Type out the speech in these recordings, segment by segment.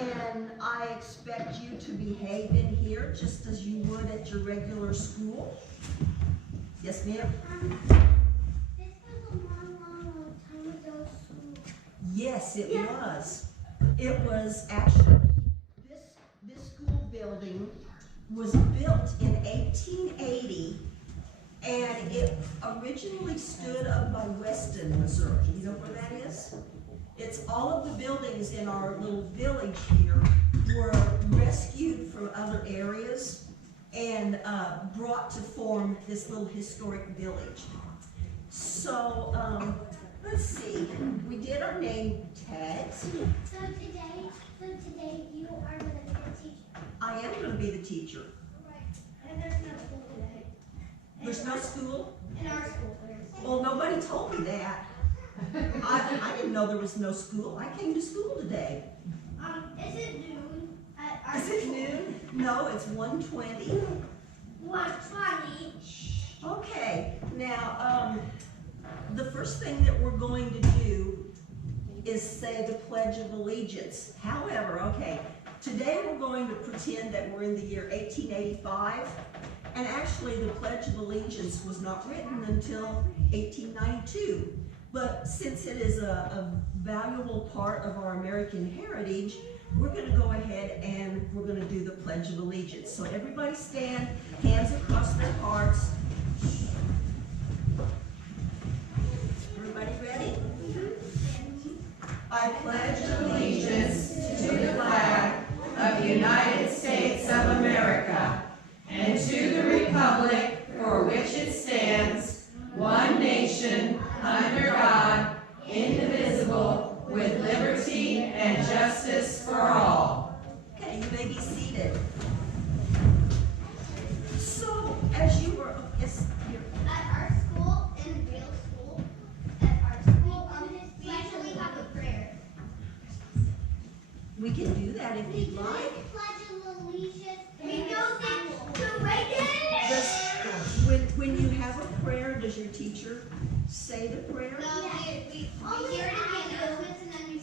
And I expect you to behave in here just as you would at your regular school. Yes, ma'am? This was a long time ago school. Yes, it was. It was actually, this school building was built in 1880, and it originally stood up by Weston, Missouri. You know where that is? It's all of the buildings in our little village here were rescued from other areas and brought to form this little historic village. So, let's see, we did our name tags. So today you are going to be the teacher. I am going to be the teacher. Right. And there's no school today. There's no school? In our school there's. Well, nobody told me that. I didn't know there was no school. I came to school today. Is it noon at our Is it noon? No, it's 1:20. 1:20. Okay, now, the first thing that we're going to do is say the Pledge of Allegiance. However, okay, today we're going to pretend that we're in the year 1885, and actually the Pledge of Allegiance was not written until 1892. But since it is a valuable part of our American heritage, we're going to go ahead and we're going to do the Pledge of Allegiance. So everybody stand, hands across their hearts. Everybody ready? I pledge allegiance to the flag of the United States of America and to the republic for which it stands, one nation, under God, indivisible, with liberty and justice for all. Okay, you may be seated. So, as you were, yes, you're, At our school, in real school, at our school, we usually have a prayer. we can do that if you'd like. Pledge of Allegiance. We don't need to wait When you have a prayer, does your teacher say the prayer? No, we hear it in the announcements and then we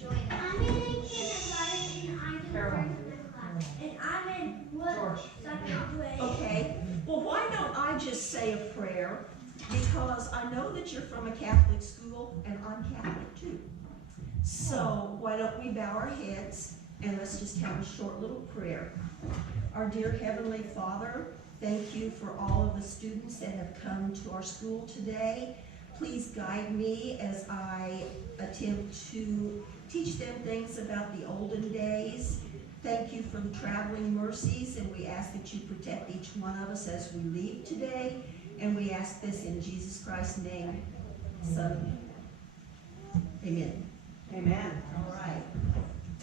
join it. I'm in kindergarten and I'm in first class. And I'm in second grade. Okay, well, why don't I just say a prayer? Because I know that you're from a Catholic school, and I'm Catholic too. So why don't we bow our heads and let's just have a short little prayer. Our dear Heavenly Father, thank you for all of the students that have come to our school today. Please guide me as I attempt to teach them things about the olden days. Thank you for the traveling mercies, and we ask that you protect each one of us as we leave today. And we ask this in Jesus Christ's name, Son. Amen. Amen. All right.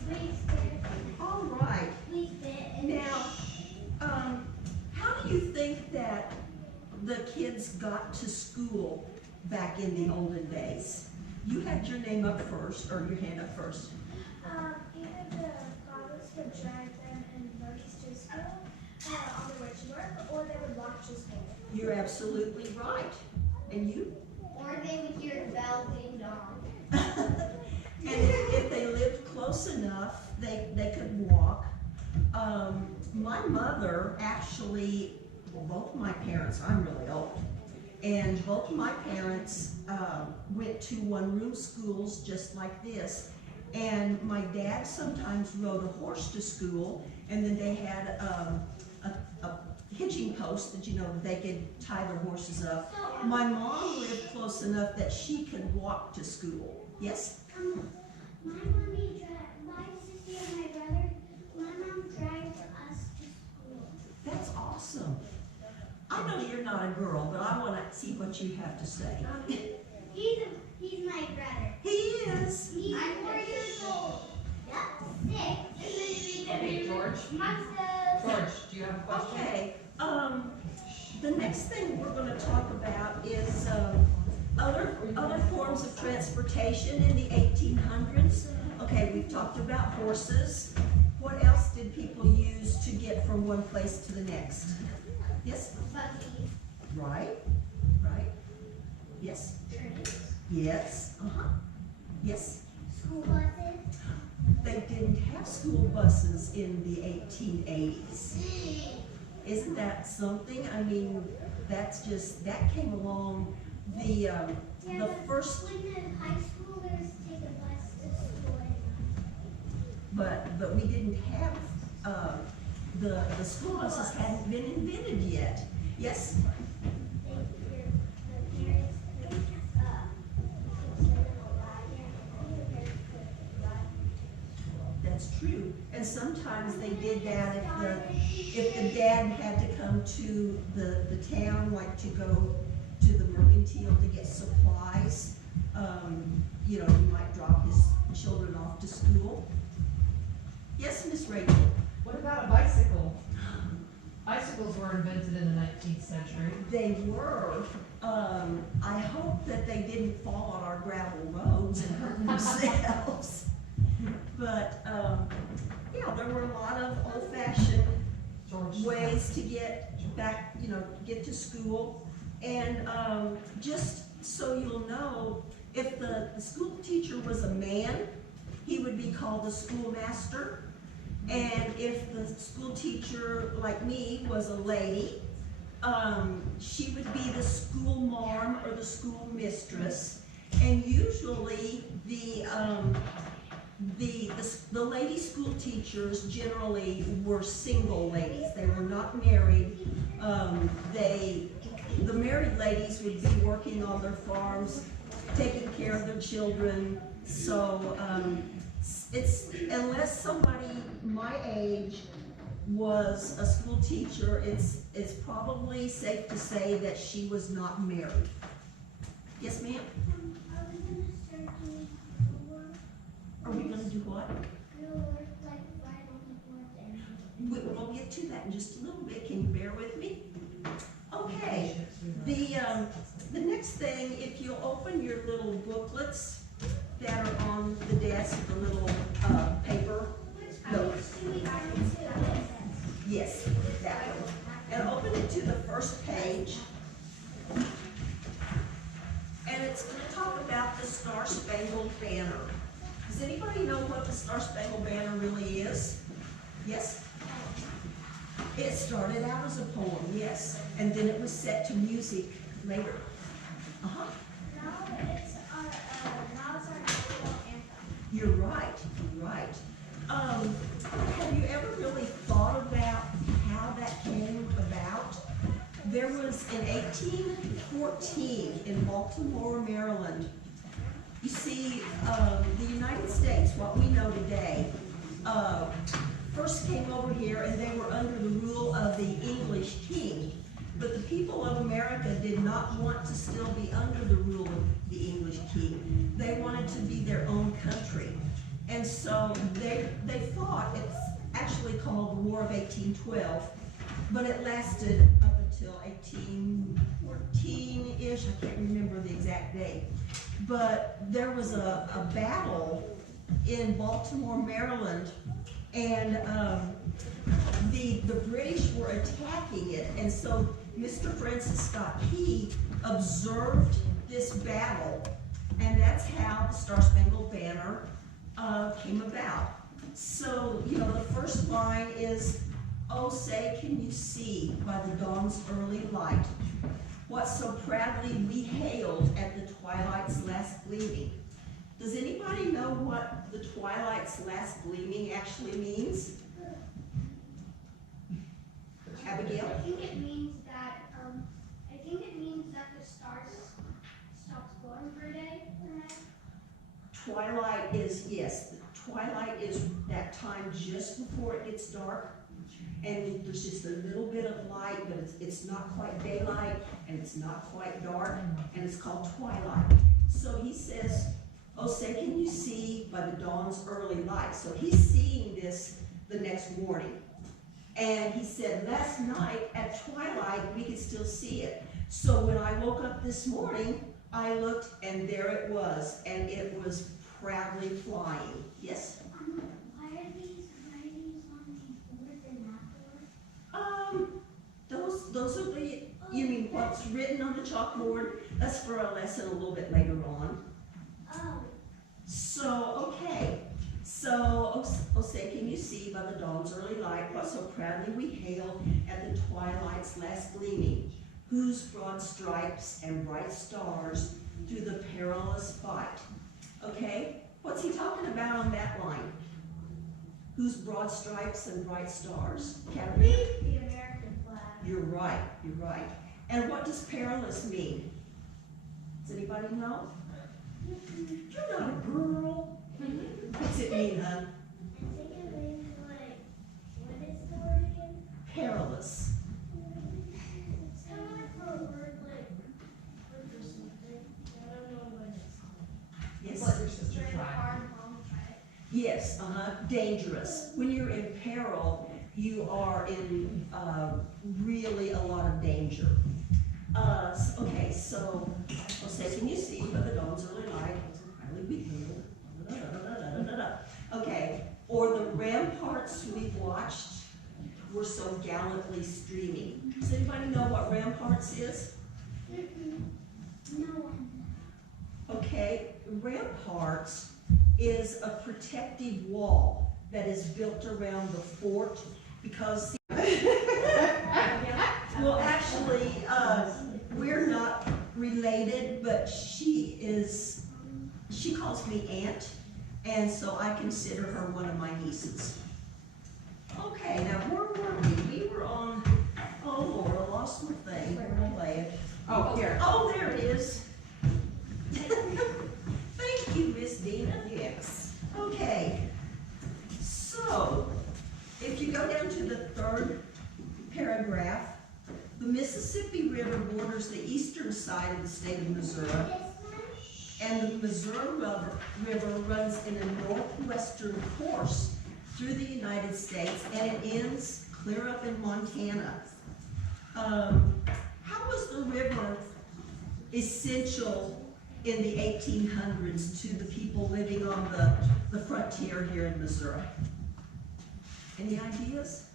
Please sit. All right. Please sit. And Now, how do you think that the kids got to school back in the olden days? You had your name up first, or your hand up first. either the fathers would drive them in buggies to school on their way to work, or they would walk to school. You're absolutely right. And you? Or they would hear the bell ding dong. And if they lived close enough, they could walk. My mother actually, well, both my parents, I'm really old, and both my parents went to one-room schools just like this. And my dad sometimes rode a horse to school, and then they had a hitching post that, you know, they could tie their horses up. My mom lived close enough that she could walk to school. Yes? My sister and my brother, my mom drives us to school. That's awesome. I know you're not a girl, but I want to see what you have to say. He's my brother. He is. I'm 4 years old. Yep, 6. Okay, George. George, do you have a question? Okay. The next thing we're going to talk about is other forms of transportation in the 1800s. Okay, we've talked about horses. What else did people use to get from one place to the next? Yes? Buggy. Right. Right. Yes. Trains. Yes. Uh-huh. Yes. School buses. They they didn't have school buses in the 1880s. Isn't that something? I mean, that came along. The first, When in high school, there was to take a bus to school. but we didn't have, the school buses hadn't been invented yet. Yes? That's true. And sometimes they did that if the dad had to come to the town, like to go to the mercantile to get supplies. You know, he might drop his children off to school. Yes, Miss Rachel? What about a bicycle? Bicycles were invented in the 19th century. They were. I hope that they didn't fall on our gravel roads and hurt themselves. But, yeah, there were a lot of old-fashioned ways to get back, you know, get to school. And just so you'll know, if the school teacher was a man, he would be called the schoolmaster. And if the school teacher, like me, was a lady, she would be the school marm or the school mistress. And usually the lady school teachers generally were single ladies. They were not married. The married ladies would be working on their farms, taking care of their children. So it's, unless somebody my age was a school teacher, it's probably safe to say that she was not married. Yes, ma'am? Are we gonna do what? We'll get to that in just a little bit. Can you bear with me? Okay. The next thing, if you'll open your little booklets that are on the desk, the little paper notes. Yes, that one. And open it to the first page. And it's going to talk about the Star-Spangled Banner. Does anybody know what the Star-Spangled Banner really is? Yes? It started out as a poem, yes, and then it was set to music later. Uh-huh. Now it's our national anthem. You're right, you're right. Have you ever really thought about how that came about? There was in 1814 in Baltimore, Maryland. You see, the United States, what we know today, first came over here and they were under the rule of the English king. But the people of America did not want to still be under the rule of the English king. They wanted to be their own country. And so they fought. It's actually called the War of 1812, but it lasted up until 1814-ish. I can't remember the exact date. But there was a battle in Baltimore, Maryland, and the British were attacking it. And so Mr. Francis Scott Key observed this battle, and that's how the Star-Spangled Banner came about. So, you know, the first line is, "Oh, say, can you see by the dawn's early light what so proudly we hailed at the twilight's last gleaming?" Does anybody know what the twilight's last gleaming actually means? Abigail? I think it means that the stars stops glowing for a day. Twilight is, yes, twilight is that time just before it gets dark, and there's just a little bit of light, but it's not quite daylight, and it's not quite dark, and it's called twilight. So he says, "Oh, say, can you see by the dawn's early light?" So he's seeing this the next morning. And he said, "Last night at twilight, we could still see it. So when I woke up this morning, I looked, and there it was, and it was proudly flying." Yes? Why are these on the board and not board? Those are the, you mean what's written on the chalkboard? That's for a lesson a little bit later on. Oh. So, okay, So, oh say, can you see by the dawn's early light what so proudly we hail at the twilight's last gleaming, whose broad stripes and bright stars through the perilous fight. Okay, what's he talking about on that line? Whose broad stripes and bright stars? Katerina? The American flag. You're right, you're right. And what does perilous mean? Does anybody know? You're not a girl. What's it mean, huh? I think it means like, what is the word again? Perilous. It's kind of like for a word like, word for something. I don't know what it's called. Yes. Let your sister Very try. hard home try. Yes, dangerous. When you're in peril, you are in really a lot of danger. Okay, so I'll say, can you see by the dawn's early light, highly beheld? Okay, or the ramparts we've watched were so gallantly streaming. Does anybody know what ramparts is? No. Okay, ramparts is a protective wall that is built around the fort because well, actually, we're not related, but she calls me aunt, and so I consider her one of my nieces. Okay, now where were we? We were on, oh Lord, I lost my thing. Where did I lay it? Oh, here. Oh, there it is. Thank you, Miss Dina. Yes. Okay, so if you go down to the third paragraph, the Mississippi River borders the eastern side of the state of Missouri, and the Missouri River runs in a northwestern course through the United States, and it ends clear up in Montana. How was the river essential in the 1800s to the people living on the frontier here in Missouri? Any ideas?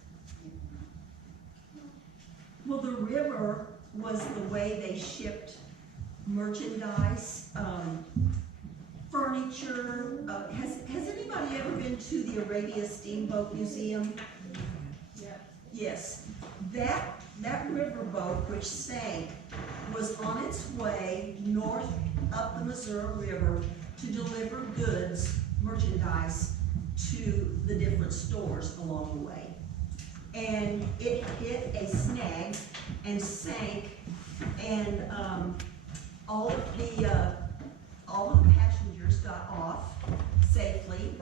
Well, the river was the way they shipped merchandise, furniture. Has anybody ever been to the Arabia Steamboat Museum? Yeah. Yes. That riverboat, which sank, was on its way north up the Missouri River to deliver goods, merchandise, to the different stores along the way. And it hit a snag and sank, and all of the passengers got off safely,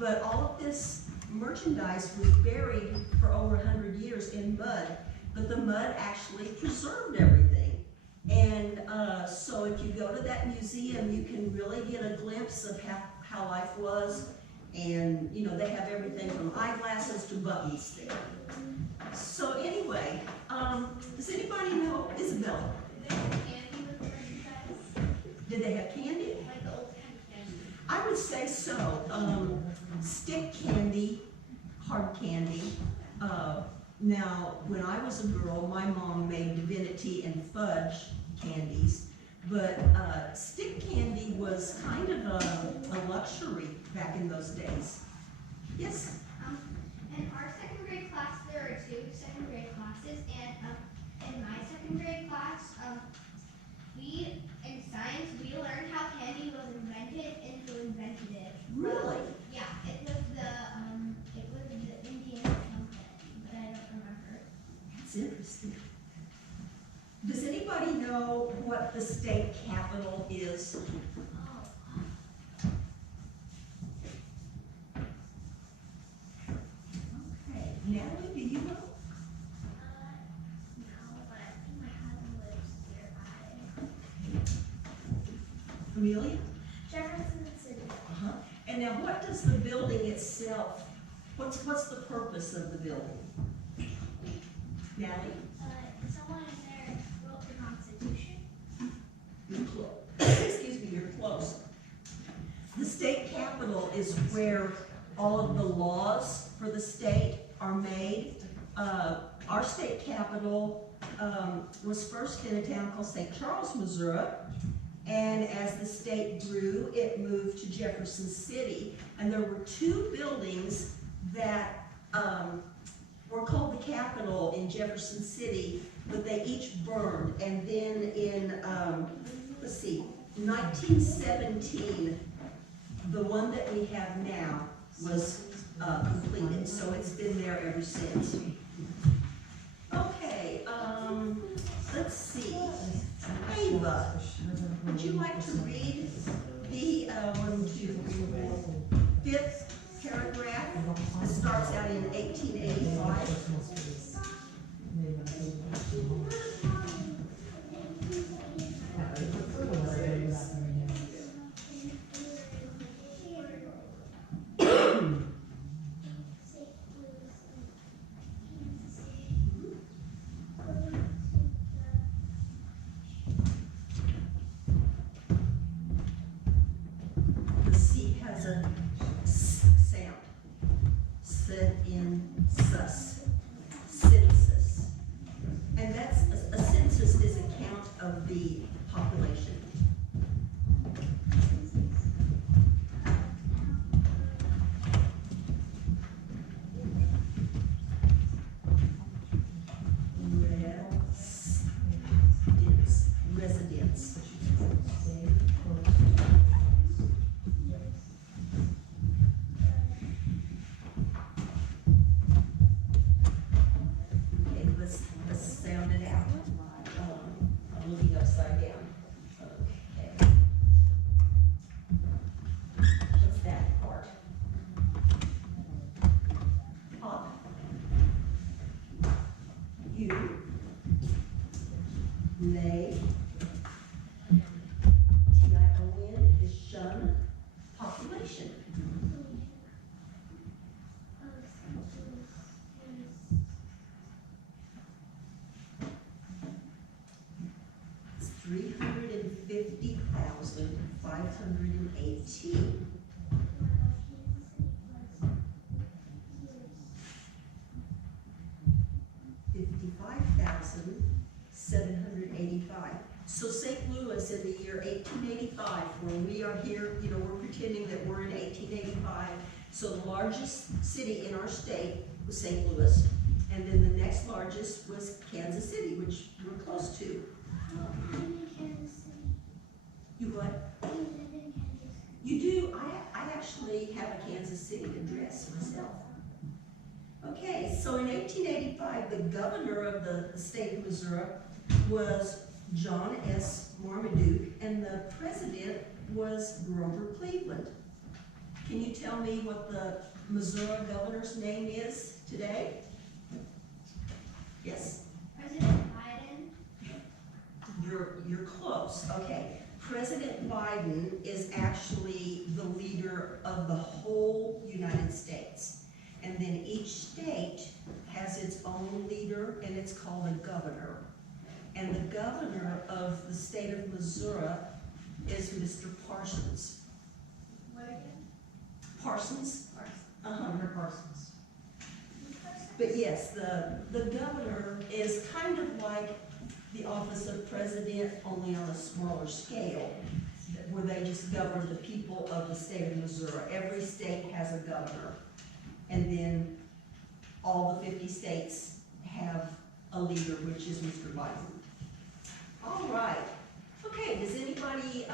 but all of this merchandise was buried for over 100 years in mud, but the mud actually preserved everything. And so if you go to that museum, you can really get a glimpse of how life was. And, you know, they have everything from eyeglasses to buttons there. So anyway, does anybody know Isabel? Did they have candy? Like the old kind of candy. I would say so. Stick candy, hard candy. Now, when I was a girl, my mom made divinity and fudge candies, but stick candy was kind of a luxury back in those days. Yes? In our second grade class, there are two second grade classes, and in my second grade class, in science, we learned how candy was invented and who invented it. Really? Yeah, it was the Indian company, but I don't remember. That's interesting. Does anybody know what the state capital is? Okay, Natalie, do you know? No, but I think my cousin lives nearby. Amelia? Jefferson City. Uh-huh. And now what does the building itself, what's the purpose of the building? Natalie? Someone in there wrote the Constitution. You're close. Excuse me, you're close. The state capitol is where all of the laws for the state are made. Our state capitol was first in a town called St. Charles, Missouri, And as the state grew, it moved to Jefferson City. And there were two buildings that were called the Capitol in Jefferson City, but they each burned. And then in, 1917, the one that we have now was completed, so it's been there ever since. Okay, let's see. Ava, would you like to read the 5th paragraph that starts out in 1885? The C has a S sound. Said in sus. Census. And that's, a census is a count of the population. Residents. Okay, let's sound it out. I'm looking upside down. Okay. What's that part? Pop. You. Lay. T-I-O-N is shun. Population. It's 350,518. 55,785. So St. Louis in the year 1885, when we are here, we're pretending that we're in 1885. So the largest city in our state was St. Louis, and then the next largest was Kansas City, which we're close to. You what? You do? I actually have a Kansas City address myself. Okay, so in 1885, the governor of the state of Missouri was John S. Marmaduke, and the president was Grover Cleveland. Can you tell me what the Missouri governor's name is today? Yes? President Biden. You're close. Okay. President Biden is actually the leader of the whole United States. And then each state has its own leader, and it's called a governor. And the governor of the state of Missouri is Mr. Parsons. What again? Parsons? Governor Parsons. But yes, the governor is kind of like the office of president, only on a smaller scale, where they just govern the people of the state of Missouri. Every state has a governor. And then all the 50 states have a leader, which is Mr. Biden. All right. Okay, does anybody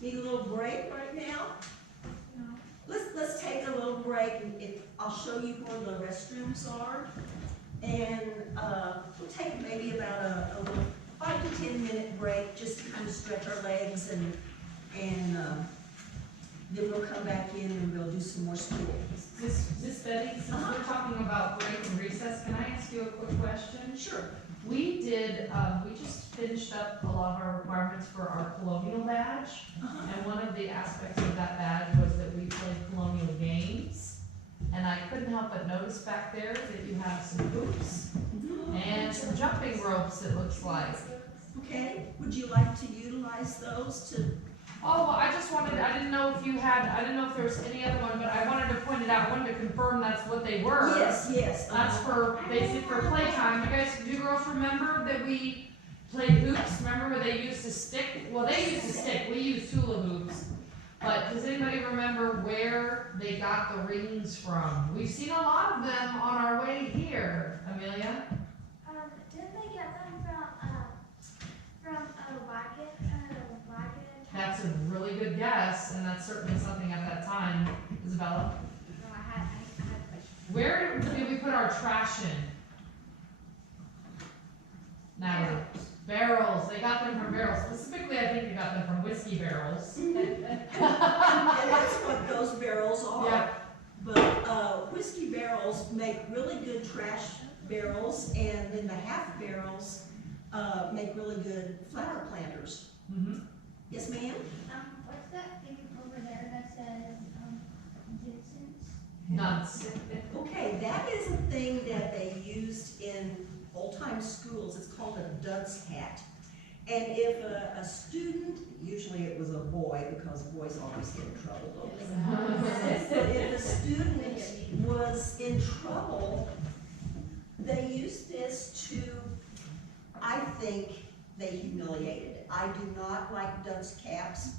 need a little break right now? No. Let's take a little break, and I'll show you where the restrooms are. And we'll take maybe about a little 5 to 10 minute break, just to kind of stretch our legs, and then we'll come back in and we'll do some more school. Miss Betty, since we're talking about break and recess, can I ask you a quick question? Sure. We just finished up a lot of our requirements for our colonial badge. And one of the aspects of that badge was that we played colonial games. And I couldn't help but notice back there that you have some hoops and some jumping ropes, it looks like. Okay, would you like to utilize those to? Oh, well, I didn't know if there was any other one, but I wanted to point it out, I wanted to confirm that's what they were. Yes. That's for, basic for playtime. You guys, do you girls remember that we played hoops. Remember where they used to stick? Well, they used to stick. We used hula hoops. But does anybody remember where they got the rings from? We've seen a lot of them on our way here, Amelia. Didn't they get them from a wagon? That's a really good guess, and that's certainly something at that time. Isabella? No, I had a question. Where did we put our trash in? Natalie? Barrels. They got them from barrels. Specifically, I think they got them from whiskey barrels. And that's what those barrels are. Yeah. But whiskey barrels make really good trash barrels, and then the half barrels make really good flower planters. Mm-hmm. Yes, ma'am? What's that thing over there that says, distance? Nuts. Okay, that is a thing that they used in old-time schools. It's called a dunce hat. And if a student, usually it was a boy, because boys always get in trouble, don't they? If a student was in trouble, they used this to, I think, they humiliated it. I do not like dunce caps,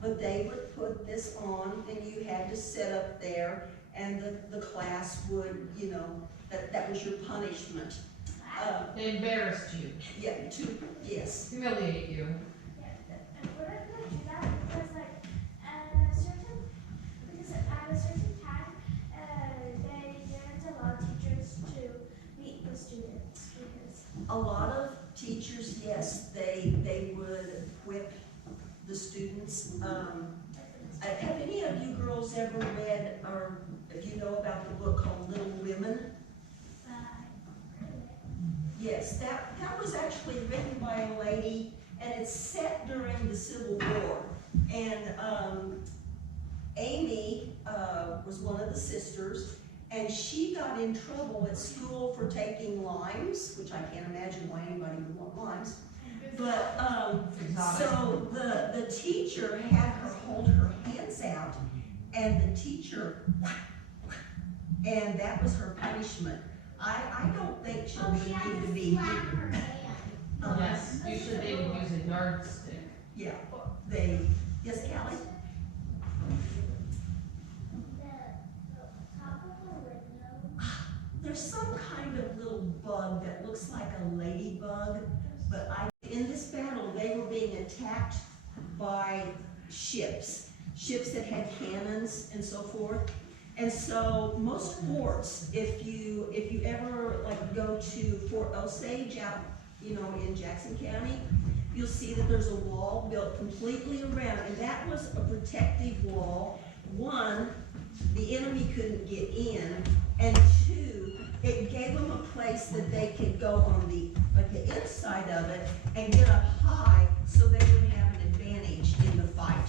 but they would put this on, and you had to sit up there, and the class would, you know, that was your punishment. They embarrassed you. Yeah, yes. Humiliate you. And what if they do that because at a certain time, they didn't allow teachers to meet the students because. A lot of teachers, yes, they would whip the students. Have any of you girls ever read, or do you know about the book called Little Women? Yes, that was actually written by a lady, and it's set during the Civil War. And Amy was one of the sisters, and she got in trouble at school for taking limes, which I can't imagine why anybody would want limes. But so the teacher had her hold her hands out, and the teacher, and that was her punishment. I don't think children need to be. Yes, usually they would use a yardstick. Yeah, yes, Callie? There's some kind of little bug that looks like a ladybug, but in this battle, they were being attacked by ships that had cannons and so forth. And so most forts, if you ever like go to Fort Osage out, you know, in Jackson County, you'll see that there's a wall built completely around, and that was a protective wall. One, the enemy couldn't get in, and two, it gave them a place that they could go on the inside of it and get up high so they would have an advantage in the fight.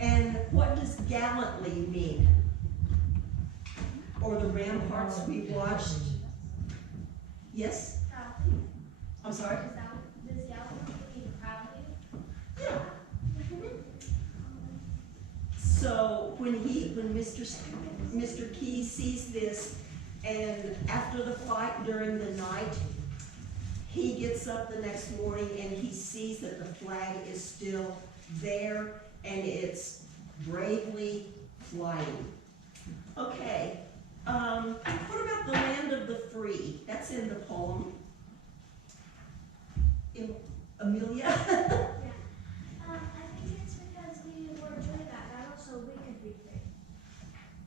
And what does gallantly mean? Or the ramparts we watched? Yes? Proudly? I'm sorry? Does gallantly mean proudly? Yeah. So when Mr. Key sees this, and after the fight during the night, he gets up the next morning and he sees that the flag is still there and it's bravely flying. Okay, what about the land of the free? That's in the poem. Amelia? I think it's because we were doing that battle so we could be free.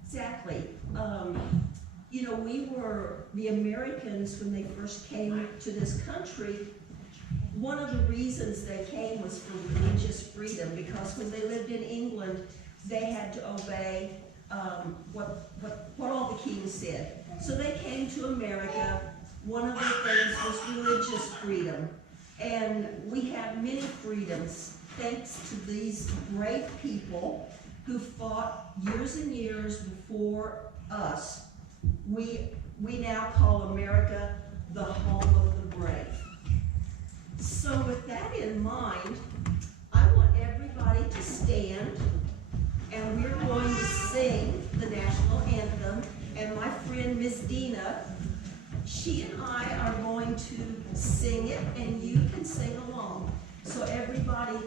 Exactly. You know, we were, the Americans, when they first came to this country, one of the reasons they came was for religious freedom, because when they lived in England, they had to obey what all the kings said. So they came to America. One of the things was religious freedom. And we have many freedoms thanks to these brave people who fought years and years before us. We now call America the home of the brave. So with that in mind, I want everybody to stand, and we're going to sing the National Anthem, and my friend Miss Dina she and I are going to sing it, and you can sing along. So everybody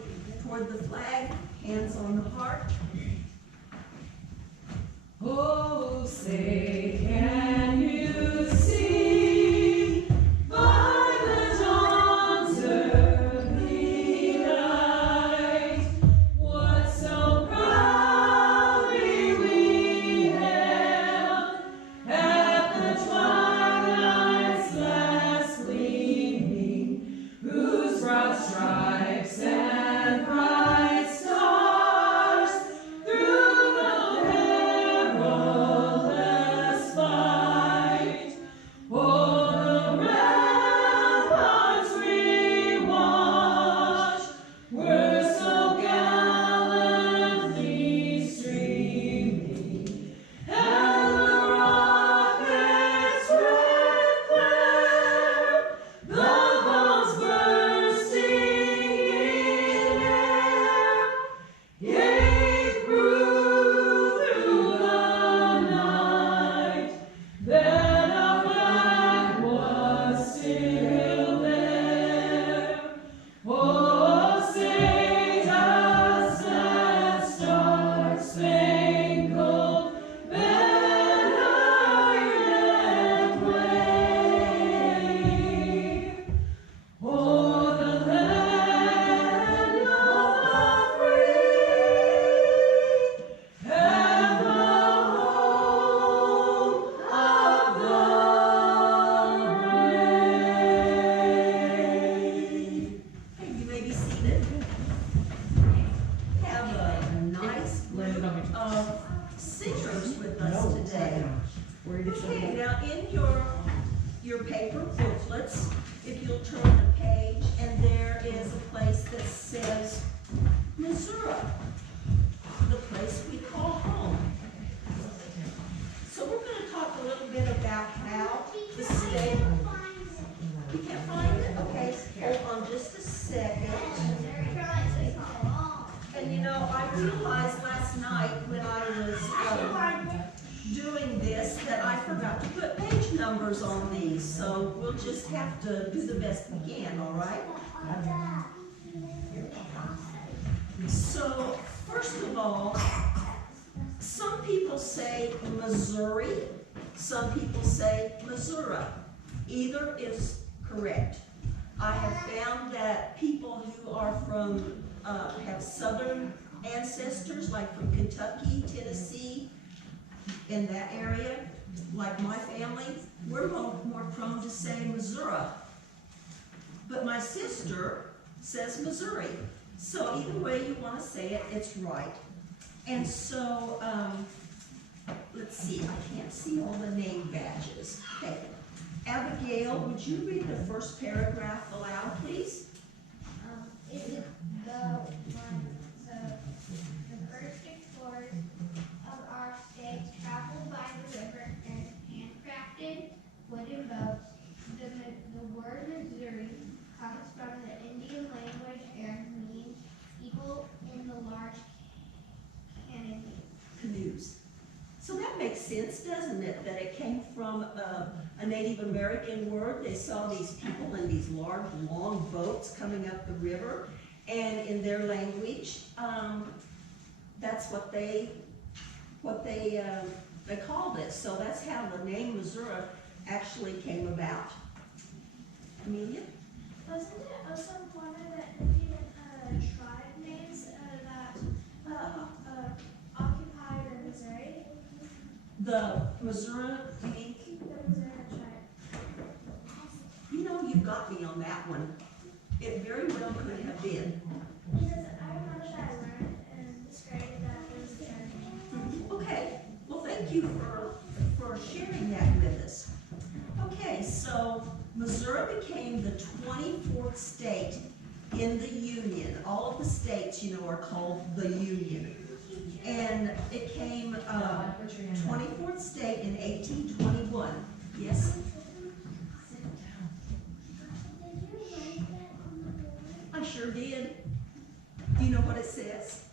toward the flag, hands on the heart. Oh, say, can you see by the dawn's early light what so proudly we hailed at the twilight's last gleaming, whose broad stripes and bright stars through the perilous fight o'er the ramparts we watched were so gallantly streaming, and the rocket's red glare, the bombs bursting in air, gave proof through the night that our flag was still there. Oh, say does that Star-Spangled Banner yet wave o'er the land of the free and the home of the brave? Okay, you may be seated. Have a nice group of singers with us today. Okay, now in your paper booklets, if you'll turn the page, and there is a place that says Missouri, the place we call home. So we're going to talk a little bit about how the state. You can't find it? Okay, hold on just a second. And you know, I realized last night when I was doing this that I forgot to put page numbers on these, so we'll just have to do the best we can, all right? So, first of all, some people say Missouri, some people say Missouri. Either is correct. I have found that people who are from, have southern ancestors, like from Kentucky, Tennessee, in that area, like my family, we're more prone to say Missouri. But my sister says Missouri. So either way you want to say it, it's right. And so, let's see, I can't see all the name badges. Okay. Abigail, would you read the first paragraph aloud, please? Is it the first explorers of our state traveled by the river in handcrafted wooden boats? The word Missouri comes from the Indian language and means people in the large Canoes. So that makes sense, doesn't it? That it came from a Native American word. They saw these people in these large, long boats coming up the river, and in their language, that's what they called it. So that's how the name Missouri actually came about. Amelia? Wasn't it also one of the Indian tribe names that occupied Missouri? The Missouri, you mean? The Missouri tribe. You know, you got me on that one. It very well could have been. Because I remember that I learned in this grade that it was a tribe name. Okay, well, thank you for sharing that with us. Okay, so Missouri became the 24th state in the Union. All of the states, you know, are called the Union. And it came 24th state in 1821. Yes? I sure did. Do you know what it says?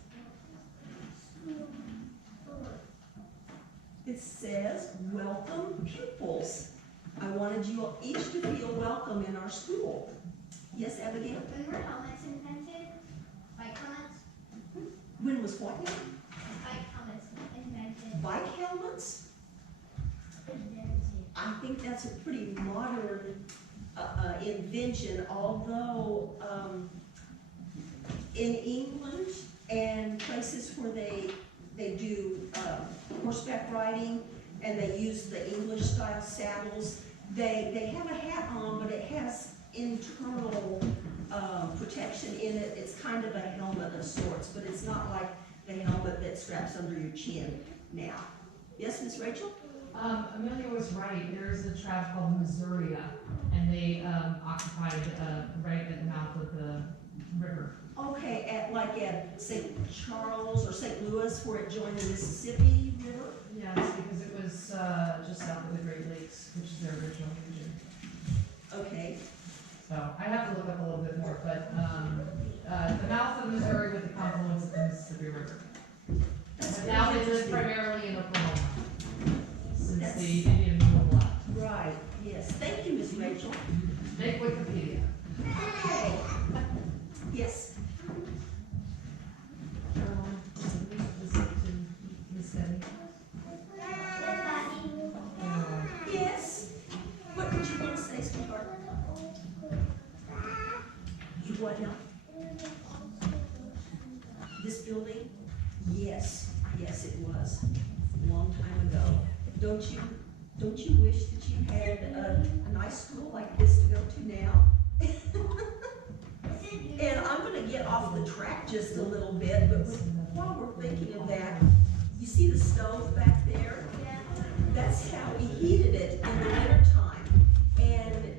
It says, welcome pupils. I wanted you each to feel welcome in our school. Yes, Abigail? When were helmets invented? Bike helmets? When was what? Bike helmets invented. Bike helmets? I think that's a pretty modern invention, although in England and places where they do horseback riding and they use the English style saddles, they have a hat on, but it has internal protection in it. It's kind of a helmet of sorts, but it's not like the helmet that straps under your chin now. Yes, Miss Rachel? Amelia was right. There is a tribe called Missouria, and they occupied right at the mouth of the river. Okay, at St. Charles or St. Louis, where it joined the Mississippi River? Yes, because it was just south of the Great Lakes, which is their original region. Okay, So I have to look up a little bit more, but the mouth of Missouri with the confluence of the Mississippi River. that's But now they live interesting. primarily in Oklahoma, since That's- the Indian movement left. Right, yes, thank you, Miss Rachel. Make Wikipedia. Okay. Yes, Miss Debbie. yes. What did you want to say, sweetheart? You what now? This building? Yes, yes, it was, a long time ago. Don't you wish that you had a nice school like this to go to now? And I'm gonna get off the track just a little bit, but while we're thinking of that, you see the stove back there? That's how we heated it in the winter time. And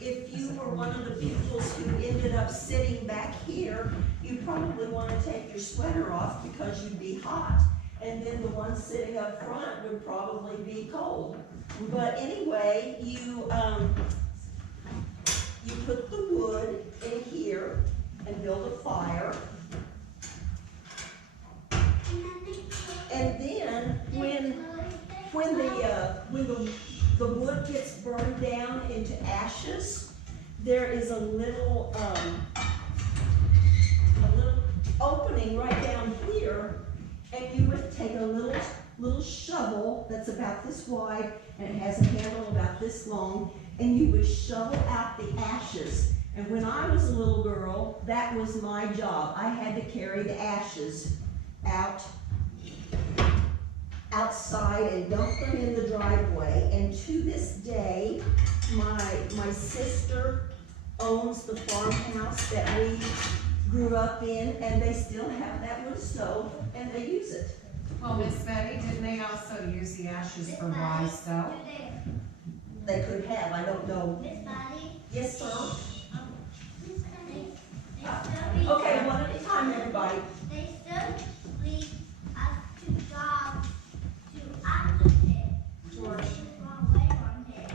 if you were one of the pupils who ended up sitting back here, you probably want to take your sweater off because you'd be hot. And then the one sitting up front would probably be cold. But anyway, you put the wood in here and build a fire. And then when the wood gets burned down into ashes, there is a little opening right down here, and you would take a little shovel that's about this wide and it has a handle about this long, and you would shovel out the ashes. And when I was a little girl, that was my job. I had to carry the ashes outside and dump them in the driveway. And to this day, my sister owns the farmhouse that we grew up in, and they still have that wood stove, and they use it. Well, Miss Betty, didn't they also use the ashes for rye soap? They could have, I don't know. Miss Patty? Yes, sir? Miss Patty? Okay, one at a time, everybody. They still lead us to jobs to advocate. George. Wrong way, wrong day.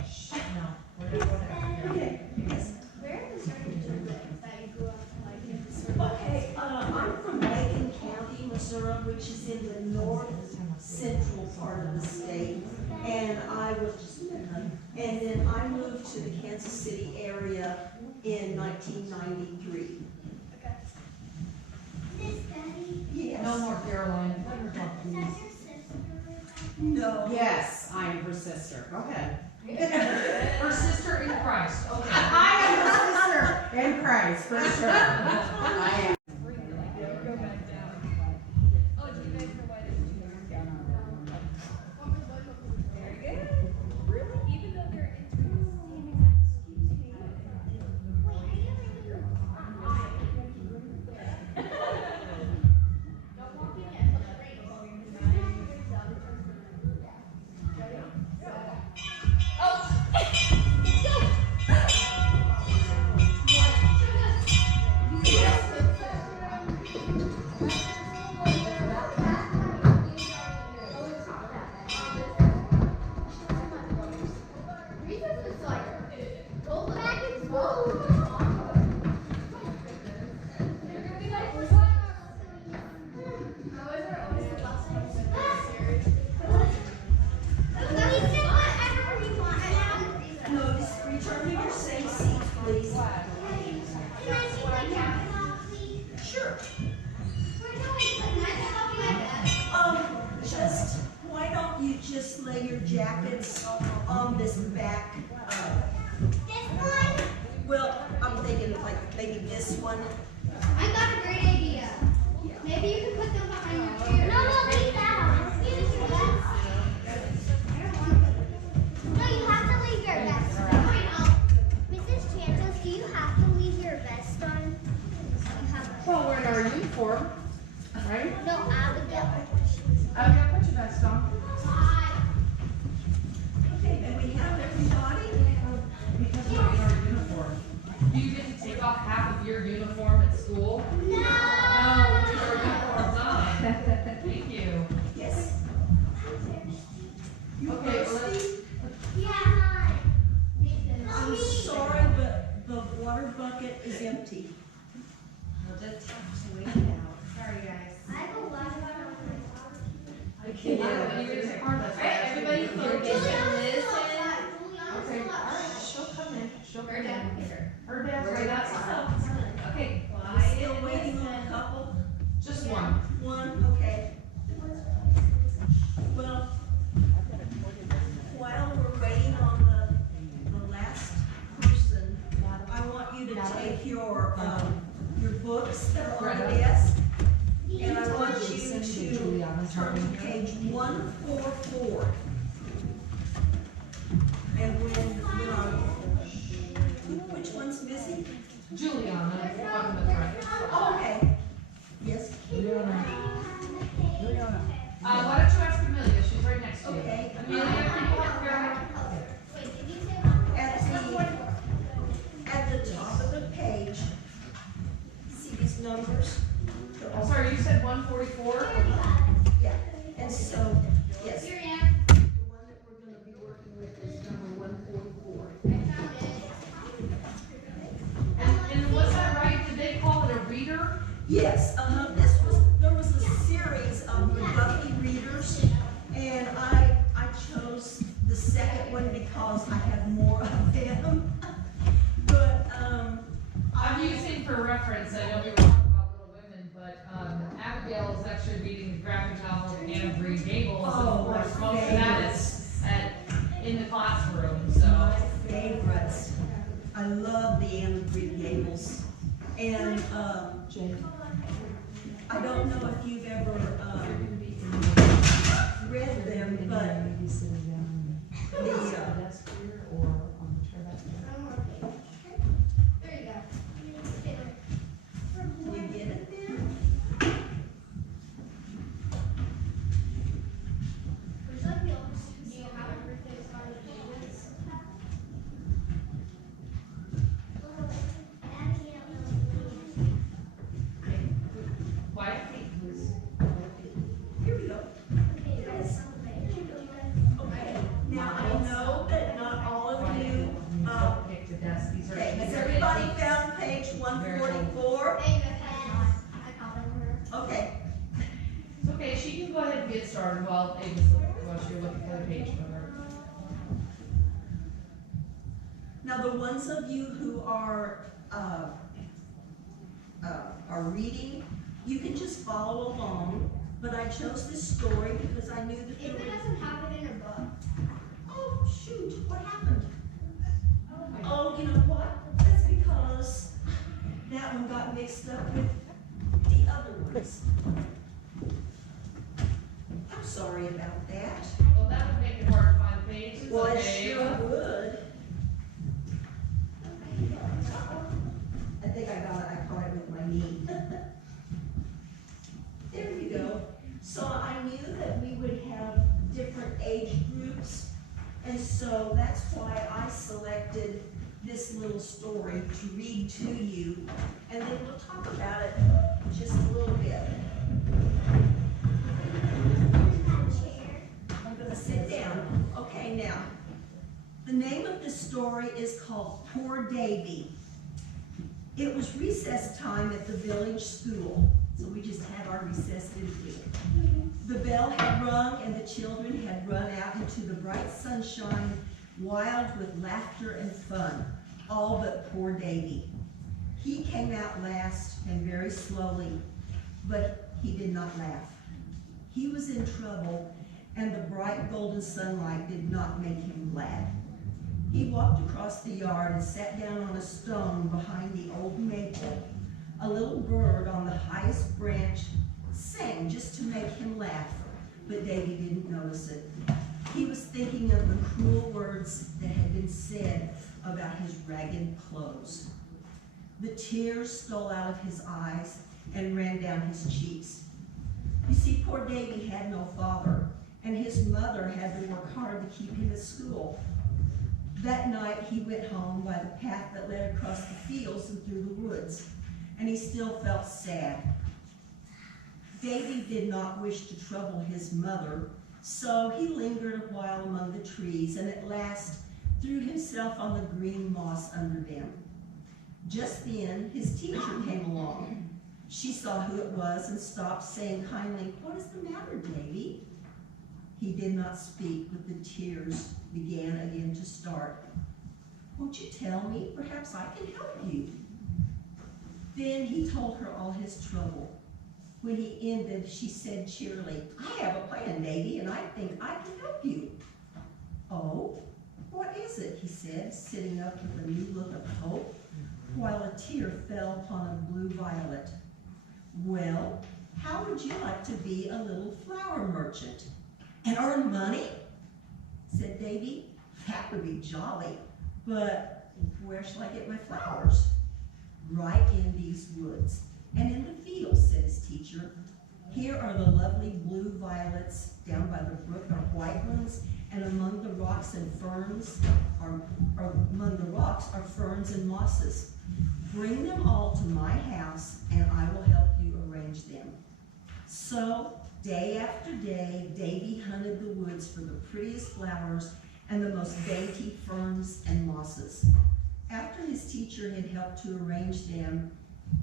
No, we're not going to. Okay, yes. Where in Missouri did you live that you grew up like in Missouri? Okay, I'm from Macon County, Missouri, which is in the north central part of the state. And then I moved to the Kansas City area in 1993. Okay. Miss Patty? Yes. No more Caroline. Let her talk, Is please. that your sister? No. Yes, I am her sister. Go ahead. Her sister in Christ, okay. I am her sister in Christ, for sure. I am. back, This one? well, I'm thinking like maybe this one. I got a great idea. Maybe you can put them behind your chair. No, leave that. No, you have to leave your vest on. Mrs. Chantos, do you have to leave your vest on? You have a... Well, we're in our uniform, right? No, Abigail. I'm gonna put your vest on. Okay, do we have everybody? Because we're in our uniform. Do you get to take off half of your uniform at school? No! No, your uniform's on. Thank you. Yes. You Okay, well, thirsty? Yeah. I'm sorry, but the water bucket is empty. We'll just have to wait it out. Sorry, guys. I have a lot of I can't. Alright, everybody focus and listen. Okay, Okay. alright, she'll come in, she'll come in. Here. Her dad's right outside. Okay, We're still waiting on a couple. just one. One, okay. Well, while we're waiting on the last person, I want you to take your books that are on the desk, and I want you to turn to page 144. And which one's missing? Juliana, the one in the front. Oh, okay. Yes, Why don't you ask Amelia, she's right next to you. okay. Amelia, can you help her? At the top of the page, see these numbers? They're all- Sorry, you said 144? Yeah, and so, yes. Here, The one that we're gonna be working with is number 144. And was that right? Did they call it a reader? Yes, there was a series of Davy readers, and I chose the second one because I have more of them. But, I'm using for reference, I know we were talking about Little Women, but Abigail is actually reading the graphic novel Anne of Green Gables. And Oh, of course, my most of that favorites. is in the classroom, so. my favorites. I love the Anne of Green Gables. And, I don't know if you've ever, read them, but There you go. you get it there? Do you have everything on the pages? Why? Here we go. Okay, now I know that not all of you, Pick the desk, these are. okay, has everybody found page 144? Okay, It's okay, she can go ahead and get started while you're looking for the page number. now the ones of you who are reading, you can just follow along, but I chose this story because I knew that there If it were, doesn't have it in her book. oh, shoot, what happened? Oh, you know what? That's because that one got mixed up with the other ones. I'm sorry about that. Well, that would make it hard to find the pages. Well, it okay. sure would. I think I got it, I caught it with my knee. There you go. So I knew that we would have different age groups, and so that's why I selected this little story to read to you, and then we'll talk about it just a little bit. I'm gonna sit down. Okay, now, the name of the story is called Poor Davy. It was recess time at the village school, so we just had our recess interview. The bell had rung and the children had run out into the bright sunshine, wild with laughter and fun, all but poor Davy. He came out last and very slowly, but he did not laugh. He was in trouble, and the bright golden sunlight did not make him glad. He walked across the yard and sat down on a stone behind the old maple. A little bird on the highest branch sang just to make him laugh, but Davy didn't notice it. He was thinking of the cruel words that had been said about his ragged clothes. The tears stole out of his eyes and ran down his cheeks. You see, poor Davy had no father, and his mother had to work hard to keep him at school. That night, he went home by the path that led across the fields and through the woods, and he still felt sad. Davy did not wish to trouble his mother, so he lingered a while among the trees, and at last threw himself on the green moss under them. Just then, his teacher came along. She saw who it was and stopped, saying kindly, "What is the matter, Davy?" He did not speak, but the tears began again to start. "Won't you tell me? Perhaps I can help you." Then he told her all his trouble. When he ended, she said cheerily, "I have a plan, Davy, and I think I can help you." "Oh, what is it?" he said, sitting up with a new look of hope, while a tear fell upon a blue violet. "Well, how would you like to be a little flower merchant and earn money?" said Davy. "That would be jolly, but where shall I get my flowers?" "Right in these woods and in the fields," said his teacher. "Here are the lovely blue violets. Down by the brook are white ones, and among the rocks and ferns are ferns and mosses. Bring them all to my house, and I will help you arrange them." So, day after day, Davy hunted the woods for the prettiest flowers and the most dainty ferns and mosses. After his teacher had helped to arrange them,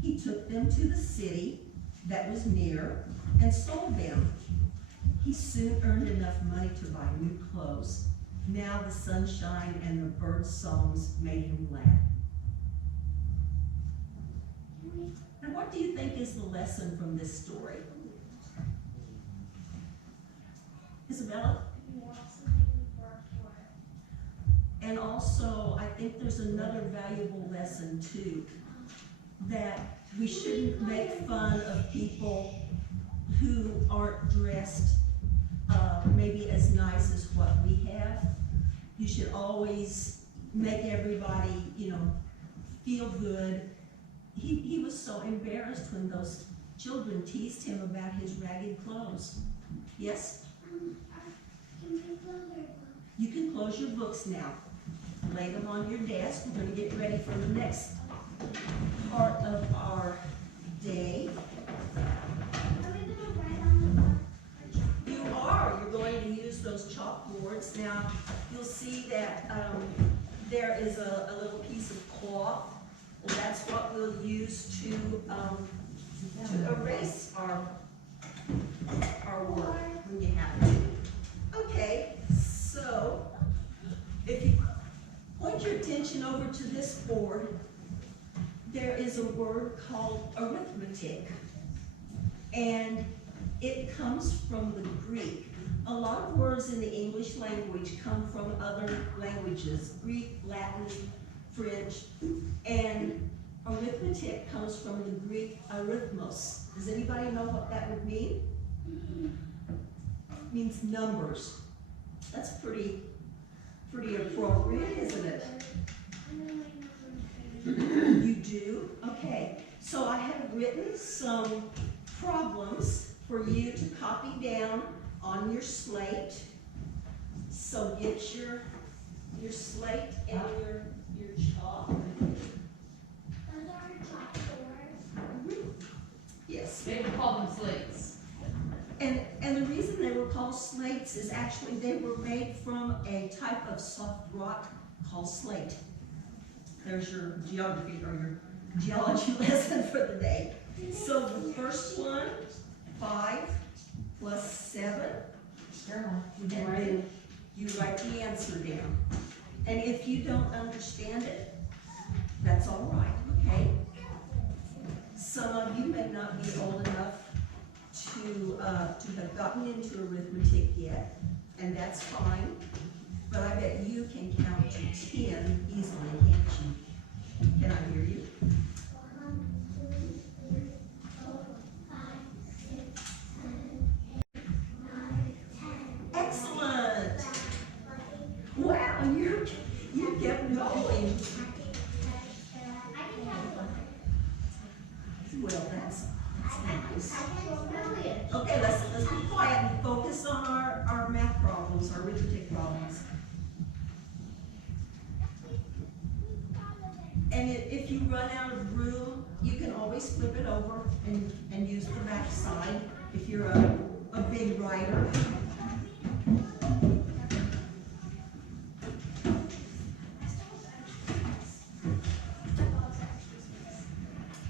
he took them to the city that was near and sold them. He soon earned enough money to buy new clothes. Now the sunshine and the birds' songs made him glad. And what do you think is the lesson from this story? Isabella? And also, I think there's another valuable lesson too, that we shouldn't make fun of people who aren't dressed maybe as nice as what we have. You should always make everybody, feel good. He was so embarrassed when those children teased him about his ragged clothes. Yes? You can close your books now. Lay them on your desk. We're going to get ready for the next part of our day. You're going to use those chalkboards. Now, you'll see that there is a little piece of cloth. Well, that's what we'll use to erase our work when you have it. Okay, so if you point your attention over to this board, there is a word called arithmetic, and it comes from the Greek. A lot of words in the English language come from other languages, Greek, Latin, French, and arithmetic comes from the Greek arithmos. Does anybody know what that would mean? It means numbers. That's pretty appropriate, isn't it? You do? Okay. So I have written some problems for you to copy down on your slate. So get your slate and your chalk. Yes. They would call them slates. And the reason they were called slates is actually they were made from a type of soft rock called slate. There's your geography or your geology lesson for the day. So the first one, 5 plus 7, and then you write the answer down. And if you don't understand it, that's all right, okay? Some of you may not be old enough to have gotten into arithmetic yet, and that's fine. but I bet you can count to 10 easily, can't you? Can I hear you? 1, 2, 3, 4, 5, 6, 7, 8, 9, 10. Excellent. Wow, you kept going. Well, that's nice. Okay, let's be quiet and focus on our math problems, our arithmetic problems. And if you run out of room, you can always flip it over and use the back side if you're a big writer.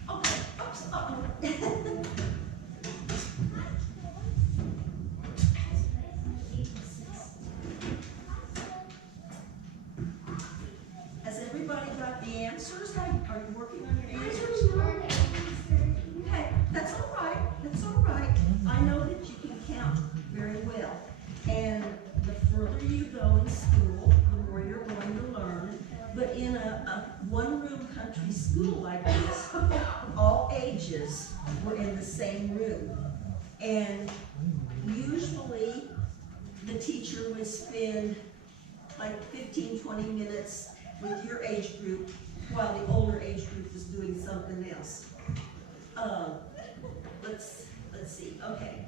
Okay, oops, uh-oh. Has everybody got the answers? Are you working on your answers? Okay, that's all right, that's all right. I know that you can count very well. And the further you go in school, the more you're going to learn. But in a one-room country school like this, all ages were in the same room. And usually, the teacher would spend like 15, 20 minutes with your age group while the older age group was doing something else. Let's see, okay.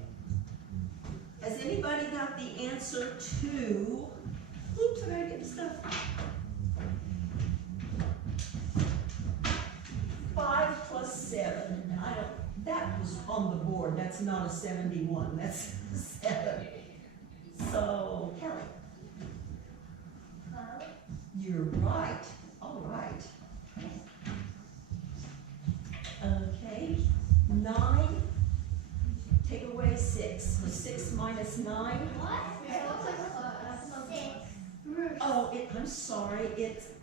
Has anybody got the answer to, oops, I gotta get the stuff. 5 plus 7, that was on the board, that's not a 71, that's a 7. So, Kelly. You're right, all right. Okay, 9, take away 6, so 6 minus 9. Oh, I'm sorry,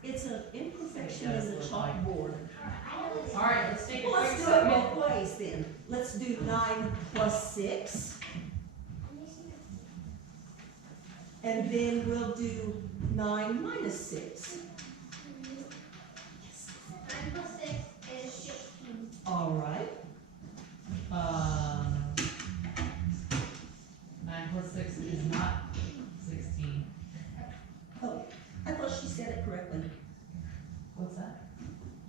it's an imperfection in the chalkboard. All right, let's take a Well, quick let's do it second. both ways then. Let's do 9 plus 6. And then we'll do 9 minus 6. All right. 9 plus 6 is not 16. Oh, I thought she said it correctly. What's that?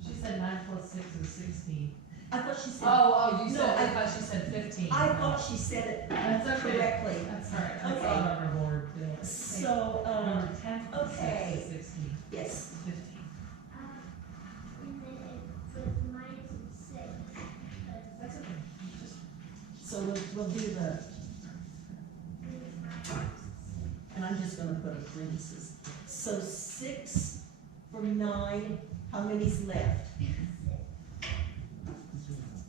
She said 9 plus 6 is 16. I thought she said. Oh, you No, said, I thought she said 15. I thought she said it That's okay. correctly. That's all right. That's Okay. on our board too. So, Number 10 plus okay. 6 is 16. yes. 15. That's okay. Just So we'll do the, and I'm just gonna put a parenthesis. So 6 from 9, how many's left?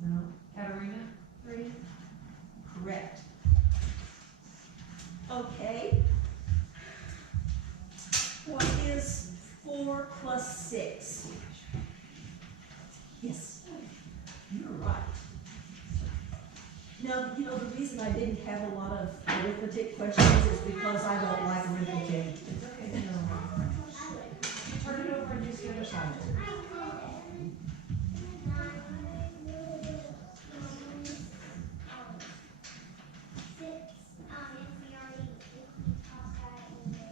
no. Katarina? 3. Correct. Okay. What is 4 plus 6? Yes, you're right. Now, you know, the reason I didn't have a lot of arithmetic questions is because I don't like arithmetic. It's okay. No. Turn it over and use the other side.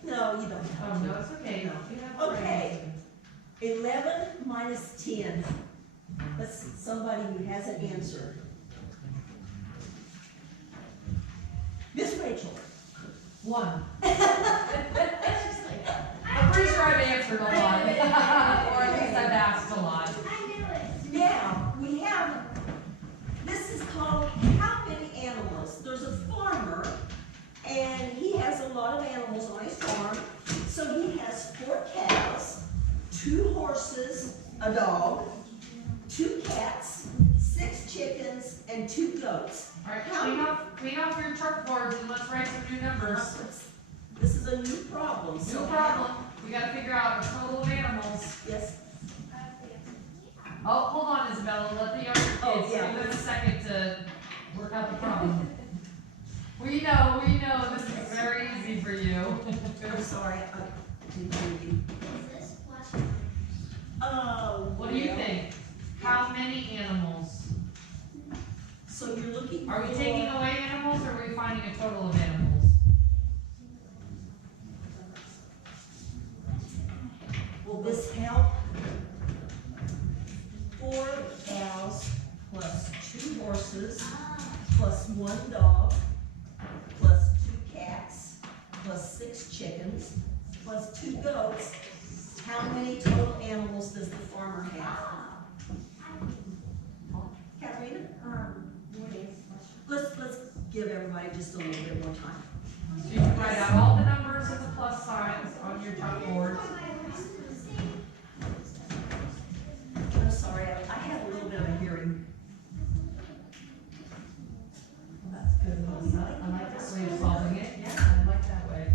No, you don't Oh, have no, it's okay. No. You have Okay. 11 minus 10. Let's, somebody who has an answer. Miss Rachel. 1. I'm pretty sure I've answered a lot. Or at least I've asked a lot. Now, we have, this is called how many animals? There's a farmer, and he has a lot of animals on his farm. So he has 4 cows, 2 horses, a dog, 2 cats, 6 chickens, and 2 goats. All right, clean off your chalkboards and let's write some new numbers. This is a new problem. No problem. We gotta figure out the total of animals. Yes. Oh, hold on, Isabella. Let the younger kids Oh, yeah. give them a second to work out the problem. We know. This is very easy for you. I'm sorry. continue. Is this flush? What do you think? How many animals? So you're looking Are we for- taking away animals or are we finding a total of animals? Will this help? 4 cows plus 2 horses plus 1 dog plus 2 cats plus 6 chickens plus 2 goats. How many total animals does the farmer have? Katarina? Let's give everybody just a little bit more time. So you can write out all the numbers and the plus signs on your chalkboard. I'm sorry, I had a little bit of a hearing. Well, that's good, Melissa. I like that way of solving it. Yeah, I like that way.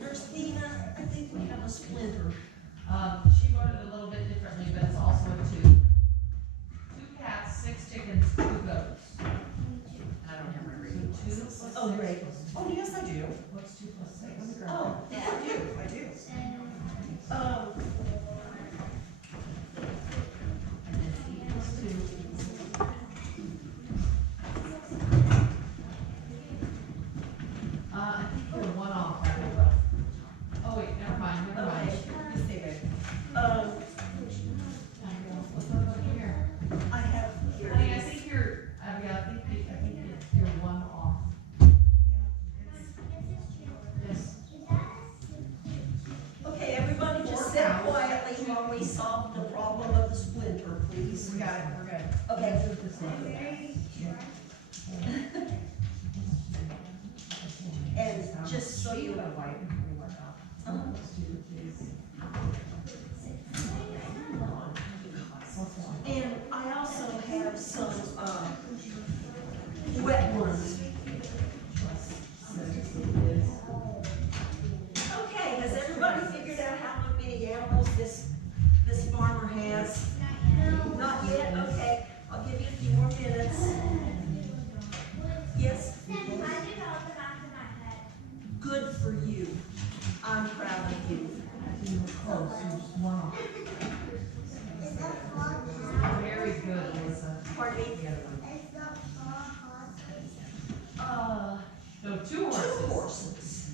Nurse Dina, I think we have a splinter. She wrote it a little bit differently, but it's also a 2. 2 cats, 6 chickens, 2 goats. I don't remember. So 2 plus 6. Oh, great. Oh, yes, I do. What's 2 plus 6? Oh, Yeah, I do, I do. And then 8 plus 2. I think you're 1 off, right? Oh, wait, never mind, never mind. okay. You say good. What's up here? I have here. Honey, I think you're, yeah, I think you're 1 off. Yes. Okay, everybody just sit quietly while we solve the problem of the splinter, please. We got it, we're good. Okay, and just so you know. And I also have some, wet ones. Okay, has everybody figured out how many animals this farmer has? Not yet? Okay, I'll give you a few more minutes. Yes? I did all the math in my head. Good for you. I'm proud of you. Close, you're 1 off. Is that flush? Very good, Melissa. Pardon me? Is that horses? No, 2 Two horses. horses.